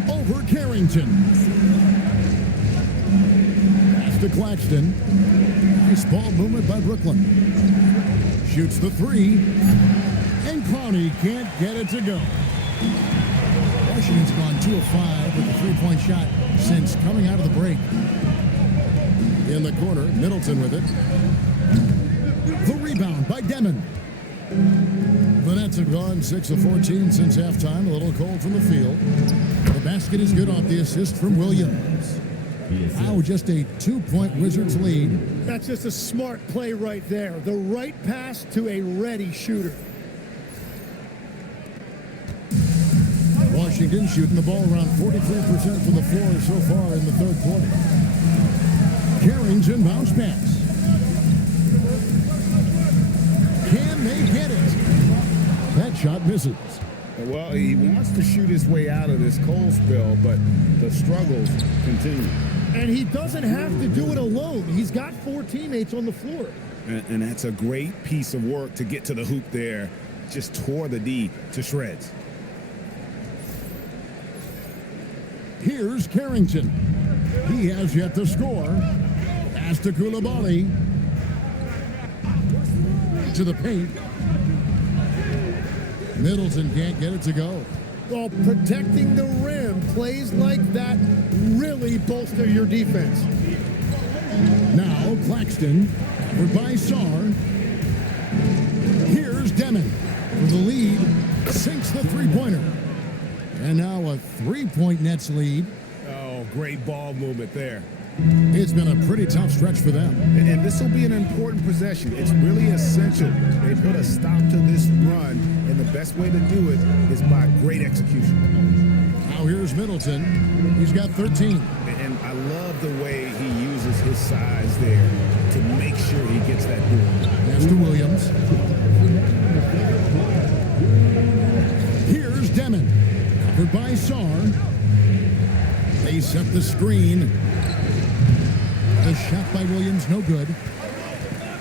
Over Carrington. Pass to Claxton. Nice ball movement by Brooklyn. Shoots the 3. And Clowney can't get it to go. Washington's gone 2 of 5 with a 3-point shot since coming out of the break. In the corner, Middleton with it. The rebound by Demon. The Nets have gone 6 of 14 since halftime. A little cold from the field. The basket is good off the assist from Williams. Now just a 2-point Wizards lead. That's just a smart play right there. The right pass to a ready shooter. Washington shooting the ball around 43% from the floor so far in the third quarter. Carrington bounce pass. shot misses. Well, he wants to shoot his way out of this cold spell, but the struggles continue. And he doesn't have to do it alone. He's got 4 teammates on the floor. And that's a great piece of work to get to the hoop there. Just tore the D to shreds. Here's Carrington. He has yet to score. Pass to Koulibaly. To the paint. Middleton can't get it to go. Well, protecting the rim, plays like that really bolster your defense. Now Claxton, covered by Sarr. Here's Demon for the lead. Sinks the three-pointer. And now a 3-point Nets lead. Oh, great ball movement there. It's been a pretty tough stretch for them. And this will be an important possession. It's really essential. They put a stop to this run, and the best way to do it is by great execution. Now here's Middleton. He's got 13. And I love the way he uses his size there to make sure he gets that board. Pass to Williams. Here's Demon, covered by Sarr. They set the screen. The shot by Williams, no good.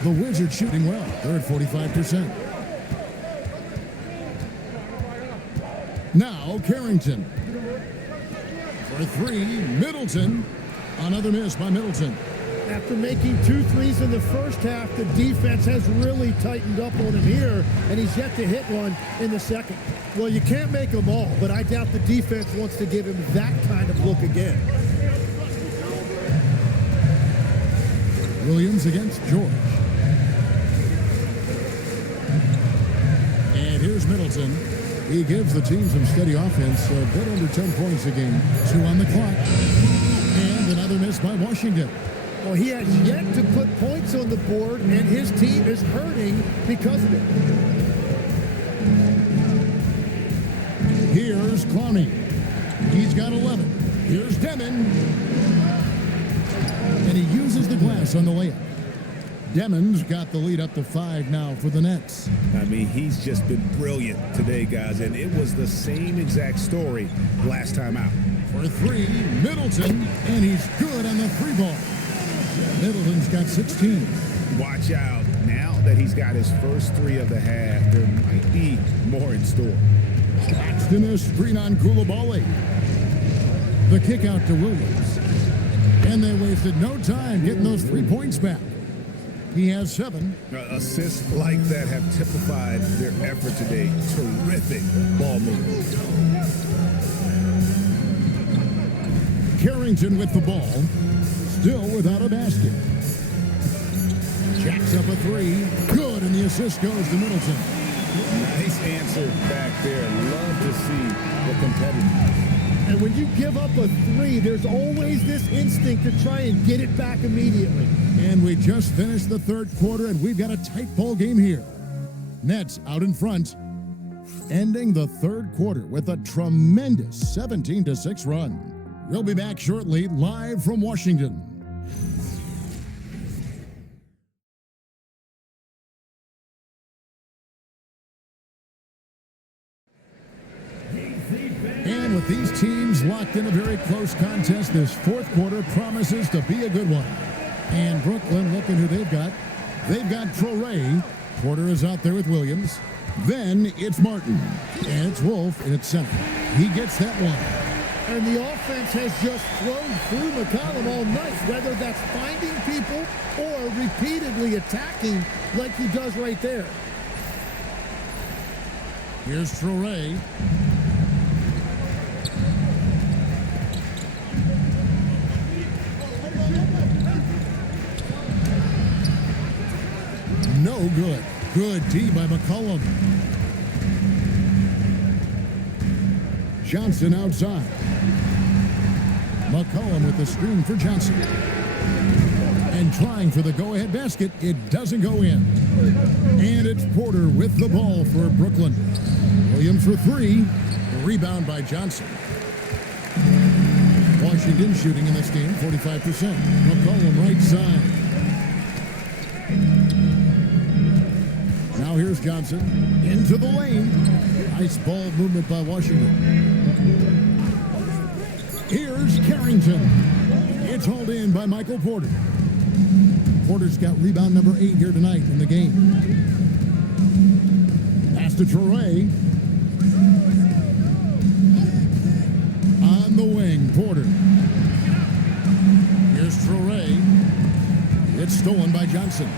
The Wizards shooting well. They're at 45%. Now Carrington. For 3, Middleton. Another miss by Middleton. After making 2 threes in the first half, the defense has really tightened up on him here, and he's yet to hit one in the second. Well, you can't make them all, but I doubt the defense wants to give him that kind of look again. Williams against George. And here's Middleton. He gives the team some steady offense, a bit under 10 points a game. 2 on the clock. And another miss by Washington. Well, he has yet to put points on the board, and his team is hurting because of it. Here's Clowney. He's got 11. Here's Demon. And he uses the glass on the layup. Demon's got the lead up to 5 now for the Nets. I mean, he's just been brilliant today, guys, and it was the same exact story last time out. For 3, Middleton, and he's good on the 3-ball. Middleton's got 16. Watch out. Now that he's got his first 3 of the half, there might be more in store. Claxton a screen on Koulibaly. The kick out to Williams. And they wasted no time getting those 3 points back. He has 7. Assists like that have typified their effort today. Terrific ball movement. Carrington with the ball. Still without a basket. Jacks up a 3. Good, and the assist goes to Middleton. Nice answer back there. Love to see the competitiveness. And when you give up a 3, there's always this instinct to try and get it back immediately. And we just finished the 3rd quarter, and we've got a tight ball game here. Nets out in front, ending the 3rd quarter with a tremendous 17-6 run. We'll be back shortly, live from Washington. And with these teams locked in a very close contest, this 4th quarter promises to be a good one. And Brooklyn, looking who they've got. They've got Traoré. Porter is out there with Williams. Then it's Martin. And it's Wolf, and it's center. He gets that one. And the offense has just flowed through McCollum all night, whether that's finding people or repeatedly attacking like he does right there. Here's Traoré. No good. Good D by McCollum. Johnson outside. McCollum with the screen for Johnson. And trying for the go-ahead basket. It doesn't go in. And it's Porter with the ball for Brooklyn. Williams for 3. Rebound by Johnson. Washington shooting in this game, 45%. McCollum right side. Now Now here's Johnson into the lane. Nice ball movement by Washington. Here's Carrington. It's hauled in by Michael Porter. Porter's got rebound number 8 here tonight in the game. Pass to Traore. On the wing, Porter. Here's Traore. It's stolen by Johnson.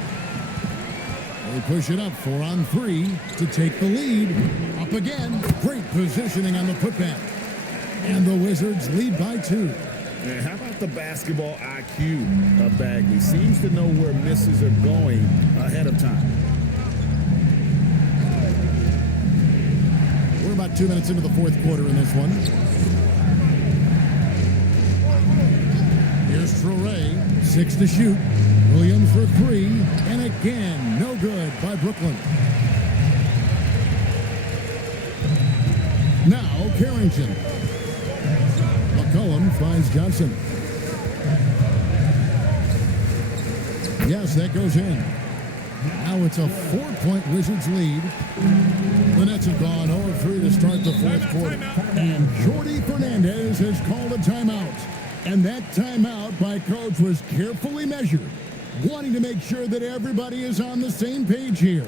They push it up 4-on-3 to take the lead. Up again. Great positioning on the putback. And the Wizards lead by 2. And how about the basketball IQ of Bagley? Seems to know where misses are going ahead of time. We're about 2 minutes into the fourth quarter in this one. Here's Traore, 6 to shoot. Williams for 3, and again, no good by Brooklyn. Now Carrington. McCollum finds Johnson. Yes, that goes in. Now it's a 4-point Wizards lead. The Nets have gone 0-3 to start the fourth quarter. And Jordi Fernandez has called a timeout. And that timeout by coach was carefully measured, wanting to make sure that everybody is on the same page here.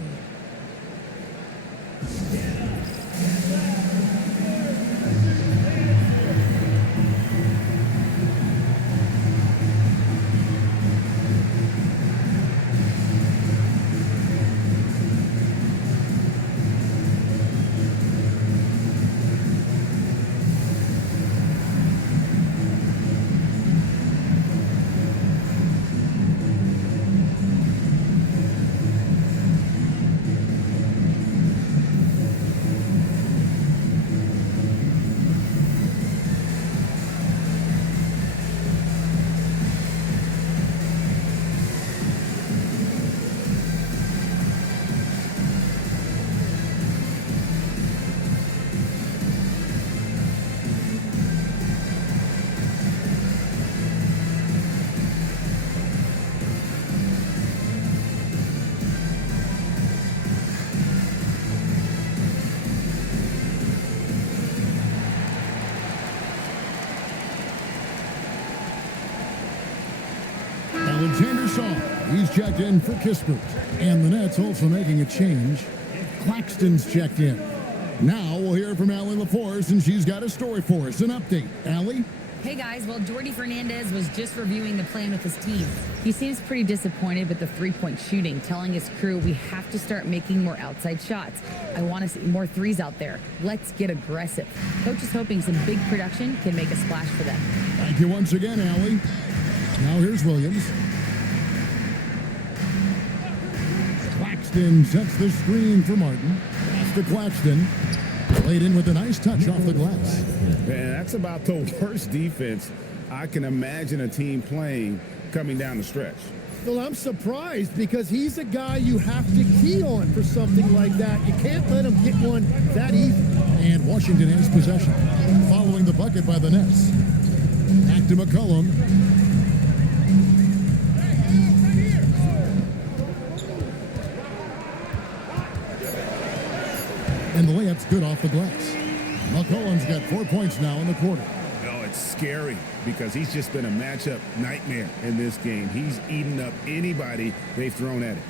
Alexander Shaw, he's checked in for Kispert. And the Nets also making a change. Claxton's checked in. Now we'll hear from Allie LaForce, and she's got a story for us. An update. Allie? Hey guys, well, Jordi Fernandez was just reviewing the plan with his team. He seems pretty disappointed with the three-point shooting, telling his crew we have to start making more outside shots. I want to see more threes out there. Let's get aggressive. Coach is hoping some big production can make a splash for them. Thank you once again, Allie. Now here's Williams. Claxton sets the screen for Martin. Pass to Claxton. Played in with a nice touch off the glass. Man, that's about the worst defense I can imagine a team playing coming down the stretch. Well, I'm surprised because he's a guy you have to key on for something like that. You can't let him get one that easy. And Washington has possession, following the bucket by the Nets. Back to McCollum. And the layup's good off the glass. McCollum's got 4 points now in the quarter. Oh, it's scary because he's just been a matchup nightmare in this game. He's eaten up anybody they've thrown at him.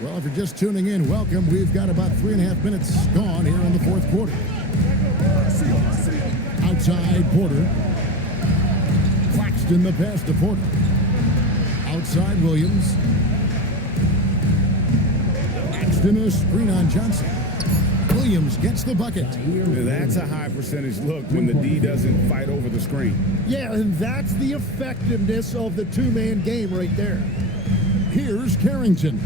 Well, if you're just tuning in, welcome. We've got about 3.5 minutes gone here in the fourth quarter. Outside Porter. Claxton the pass to Porter. Outside Williams. Claxton a screen on Johnson. Williams gets the bucket. That's a high percentage look when the D doesn't fight over the screen. Yeah, and that's the effectiveness of the two-man game right there. Here's Carrington.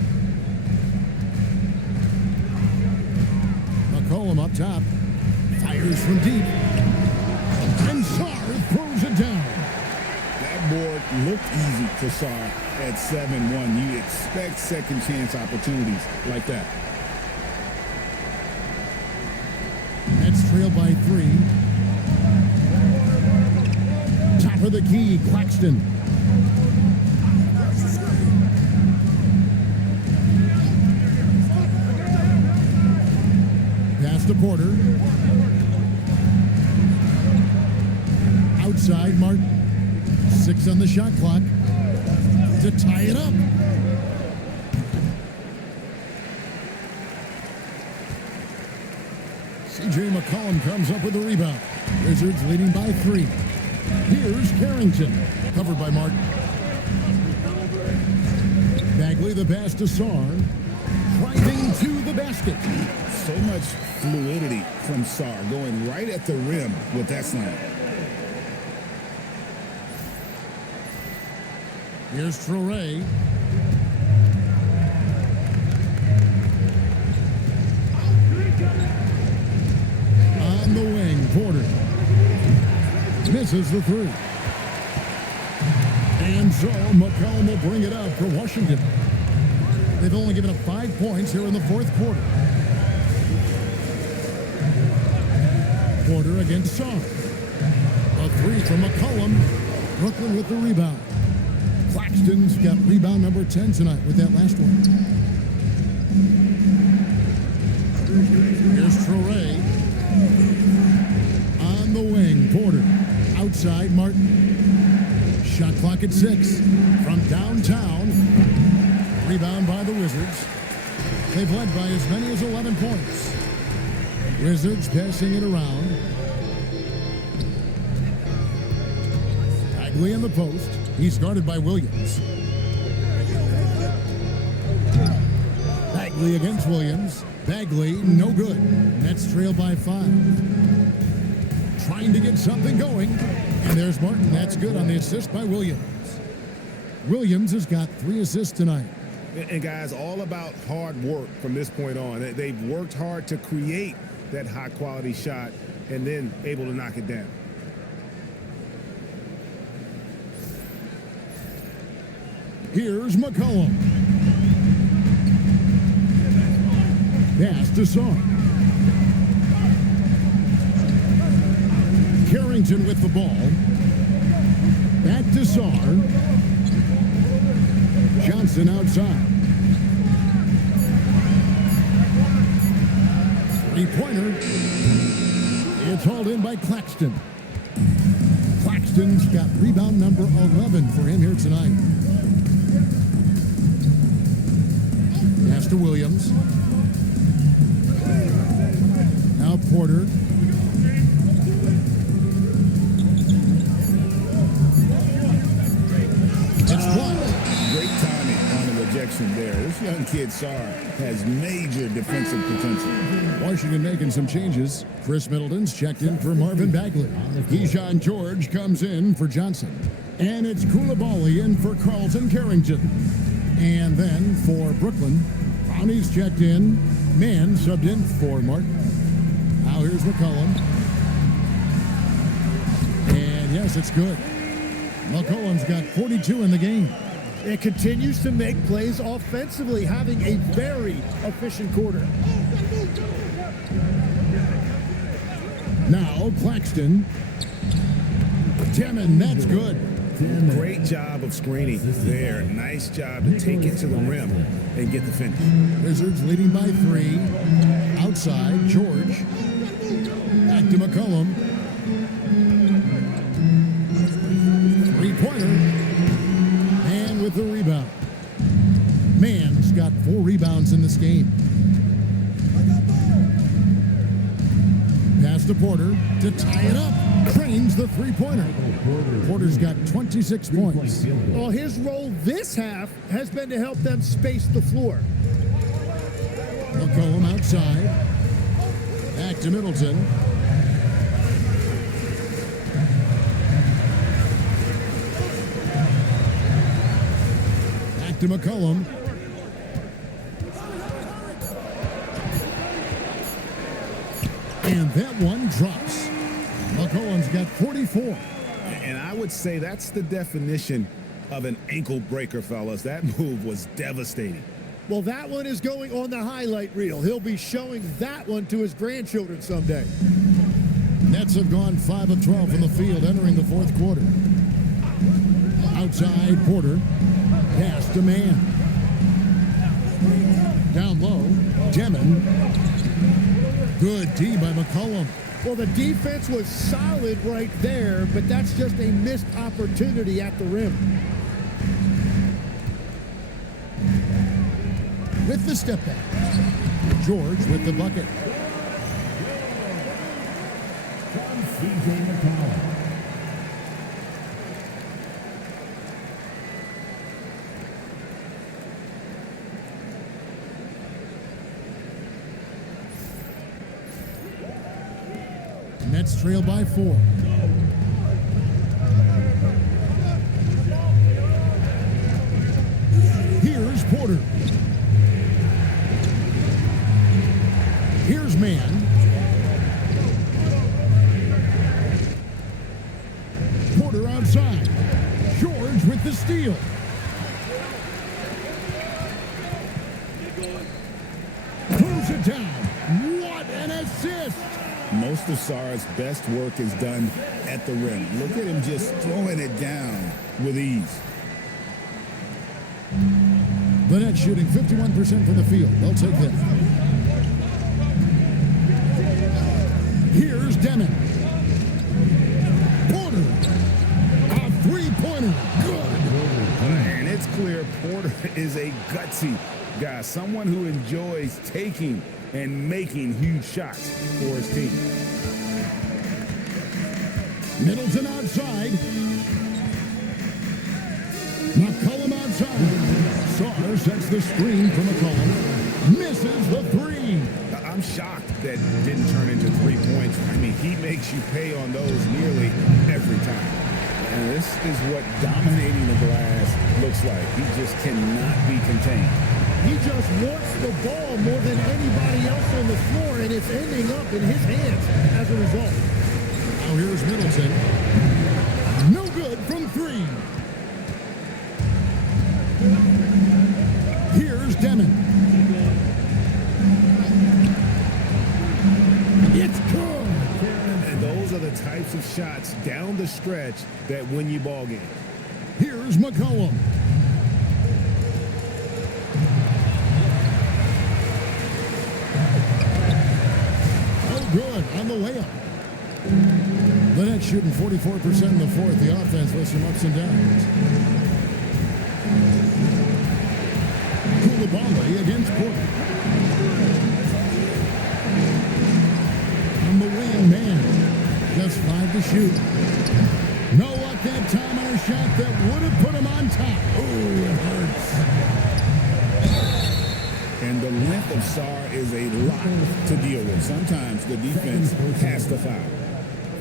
McCollum up top. Fires from deep. And Sarr throws it down. That board looked easy for Sarr at 7-1. You expect second chance opportunities like that. Nets trail by 3. Top of the key, Claxton. Porter. Outside, Martin. 6 on the shot clock to tie it up. C.J. McCollum comes up with the rebound. Wizards leading by 3. Here's Carrington, covered by Martin. Bagley, the pass to Sarr, driving to the basket. So much fluidity from Sarr, going right at the rim with that slam. Here's Traore. On the wing, Porter. Misses the 3. And so McCollum will bring it up for Washington. They've only given up 5 points here in the fourth quarter. Porter against Sarr. A 3 from McCollum. Brooklyn with the rebound. Claxton's got rebound number 10 tonight with that last one. Here's Traore. On the wing, Porter. Outside, Martin. Shot clock at 6. From downtown. Rebound by the Wizards. They've led by as many as 11 points. Wizards passing it around. Bagley in the post. He's guarded by Williams. Bagley against Williams. Bagley, no good. Nets trail by 5. Trying to get something going. And there's Martin. That's good on the assist by Williams. Williams has got 3 assists tonight. And guys, all about hard work from this point on. They've worked hard to create that high-quality shot and then able to knock it down. Here's McCollum. Pass to Sarr. Carrington with the ball. Back to Sarr. Johnson outside. 3-pointer. It's hauled in by Claxton. Claxton's got rebound number 11 for him here tonight. Pass to Williams. Now Porter. It's blocked. Great timing on the rejection there. This young kid, Sarr, has major defensive potential. Washington making some changes. Chris Middleton's checked in for Marvin Bagley. Keyshawn George comes in for Johnson. And it's Koulibaly in for Carlton Carrington. And then for Brooklyn, Brownie's checked in. Mann subbed in for Martin. Now here's McCollum. And yes, it's good. McCollum's got 42 in the game. It continues to make plays offensively, having a very efficient quarter. Now Claxton. Demon, that's good. Great job of screening there. Nice job to take it to the rim and get the finish. Wizards leading by 3. Outside, George. Back to McCollum. 3-pointer. And with the rebound. Mann's got 4 rebounds in this game. Pass to Porter to tie it up. Cranes the 3-pointer. Porter's got 26 points. Well, his role this half has been to help them space the floor. McCollum outside. Back to Middleton. Back to McCollum. And that one drops. McCollum's got 44. And I would say that's the definition of an ankle breaker, fellas. That move was devastating. Well, that one is going on the highlight reel. He'll be showing that one to his grandchildren someday. Nets have gone 5 of 12 from the field entering the fourth quarter. Outside, Porter. Pass to Mann. Down low, Demon. Good D by McCollum. Well, the defense was solid right there, but that's just a missed opportunity at the rim. With the step back. George with the bucket. C.J. McCollum. Nets trail by 4. Here's Porter. Here's Man. Porter outside. George with the steal. Throws it down. What an assist! Most of Sarr's best work is done at the rim. Look at him just throwing it down with ease. The Nets shooting 51% from the field. They'll take that. Here's Deming. Porter. A three-pointer. Good. And it's clear Porter is a gutsy guy, someone who enjoys taking and making huge shots for his team. Middleton outside. McCollum outside. Sarr sets the screen for McCollum. Misses the three. I'm shocked that didn't turn into 3 points. I mean, he makes you pay on those nearly every time. And this is what dominating the glass looks like. He just cannot be contained. He just wants the ball more than anybody else on the floor, and it's ending up in his hands as a result. Now here's Middleton. No good from 3. Here's Deming. It's good. And those are the types of shots down the stretch that win you ball games. Here's McCollum. Good on the layup. The Nets shooting 44% in the fourth. The offense with some ups and downs. Koulibaly against Porter. On the wing, Man. Just 5 to shoot. No luck that time on a shot that would have put him on top. Oh, it hurts. And the length of Sarr is a lot to deal with. Sometimes the defense has to foul.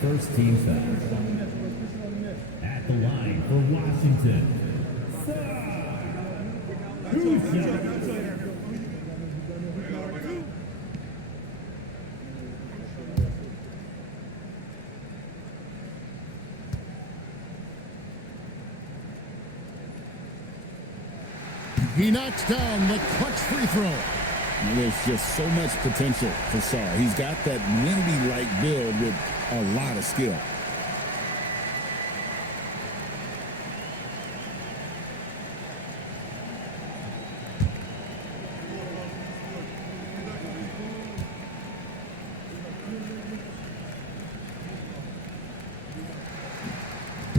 First team foul. At the line for Washington. He knocks down the clutch free throw. And there's just so much potential for Sarr. He's got that Wendy-like build with a lot of skill.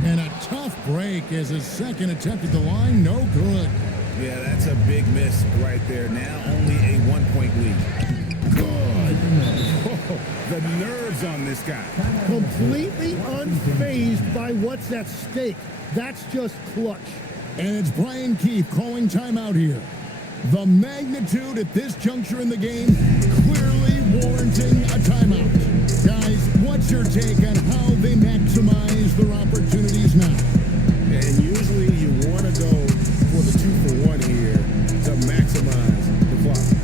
And a tough break as his second attempt at the line, no good. Yeah, that's a big miss right there. Now only a 1-point lead. Good. Oh, the nerves on this guy. Completely unfazed by what's at stake. That's just clutch. And it's Brian Keefe calling timeout here. The magnitude at this juncture in the game clearly warranting a timeout. Guys, what's your take on how they maximize their opportunities now? And usually you want to go for the 2-for-1 here to maximize the clock.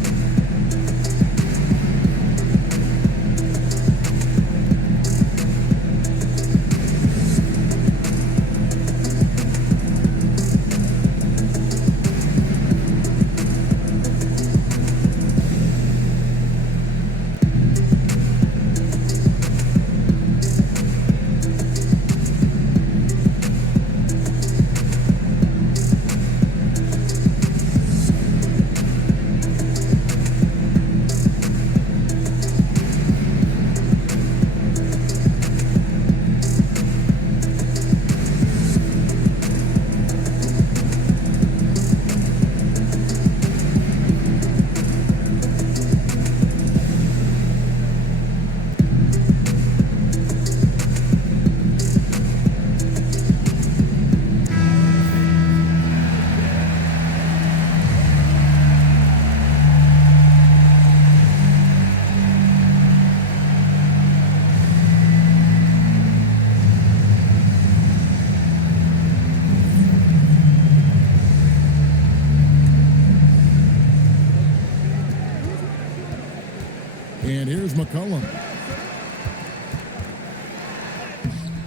McCollum.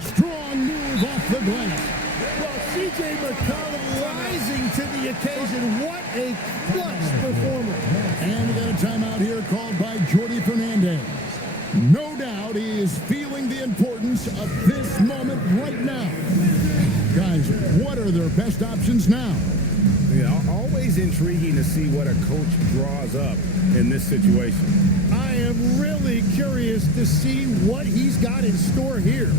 Strong move off the glass. Well, C.J. McCollum rising to the occasion. What a clutch performer. And we got a timeout here called by Jordy Fernandez. No doubt he is feeling the importance of this moment right now. Guys, what are their best options now? Always intriguing to see what a coach draws up in this situation. I am really curious to see what he's got in store here.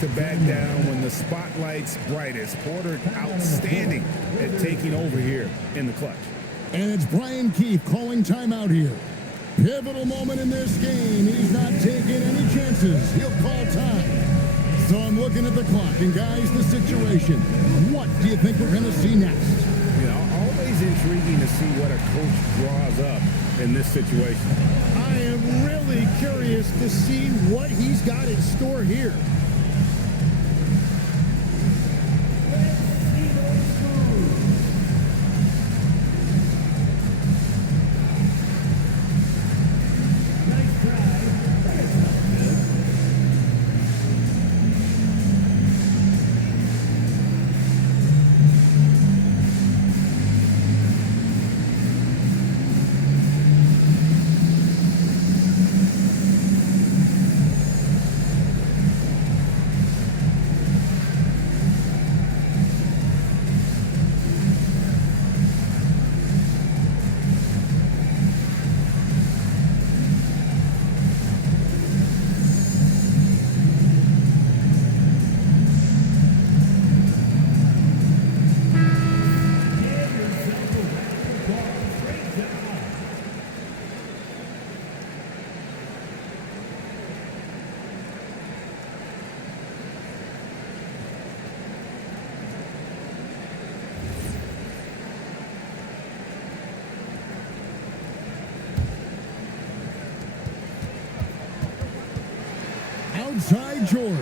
To back down when the spotlight's brightest. Porter outstanding at taking over here in the clutch. And it's Brian Keefe calling timeout here. Pivotal moment in this game. He's not taking any chances. He'll call time. So I'm looking at the clock. And guys, the situation. What do you think we're going to see next? Always intriguing to see what a coach draws up in this situation. I am really curious to see what he's got in store here. Outside George.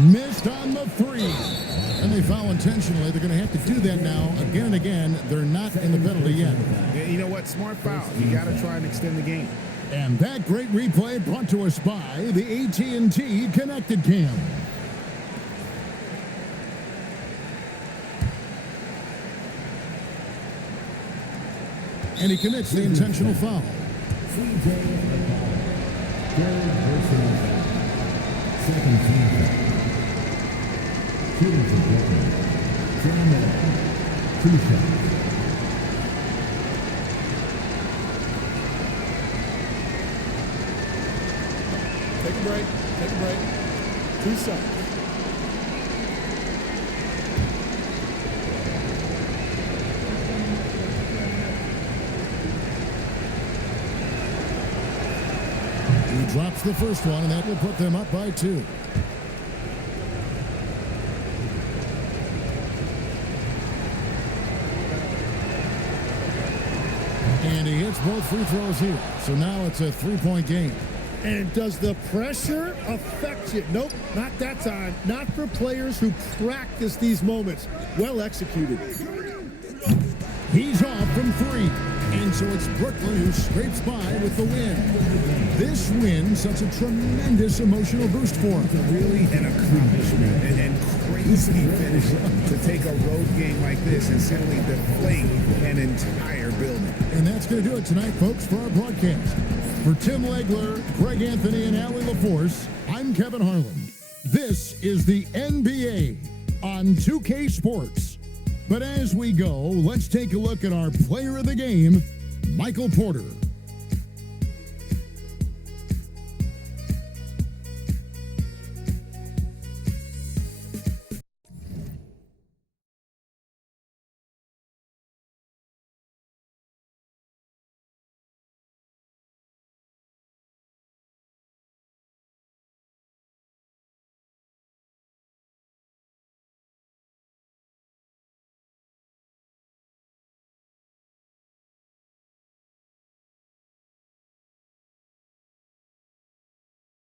Missed on the three. And they foul intentionally. They're going to have to do that now again and again. They're not in the penalty yet. Yeah, you know what? Smart foul. You got to try and extend the game. And that great replay brought to us by the AT&T Connected Cam. And he commits the intentional foul. Third personal foul. Second team foul. Shooters of Brooklyn. John Wall. 2 shots. Take a break. Take a break. 2 shots. He drops the first one, and that will put them up by 2. And he hits both free throws here. So now it's a 3-point game. And does the pressure affect you? Nope, not that time. Not for players who practice these moments. Well executed. He's off from 3. And so it's Brooklyn who scrapes by with the win. This win sets a tremendous emotional boost for him. Really an accomplishment and crazy finish to take a road game like this and simply deflate an entire building. And that's going to do it tonight, folks, for our broadcast. For Tim Legler, Greg Anthony, and Allie LaForce, I'm Kevin Harlan. This is the NBA on 2K Sports. But as we go, let's take a look at our player of the game, Michael Porter.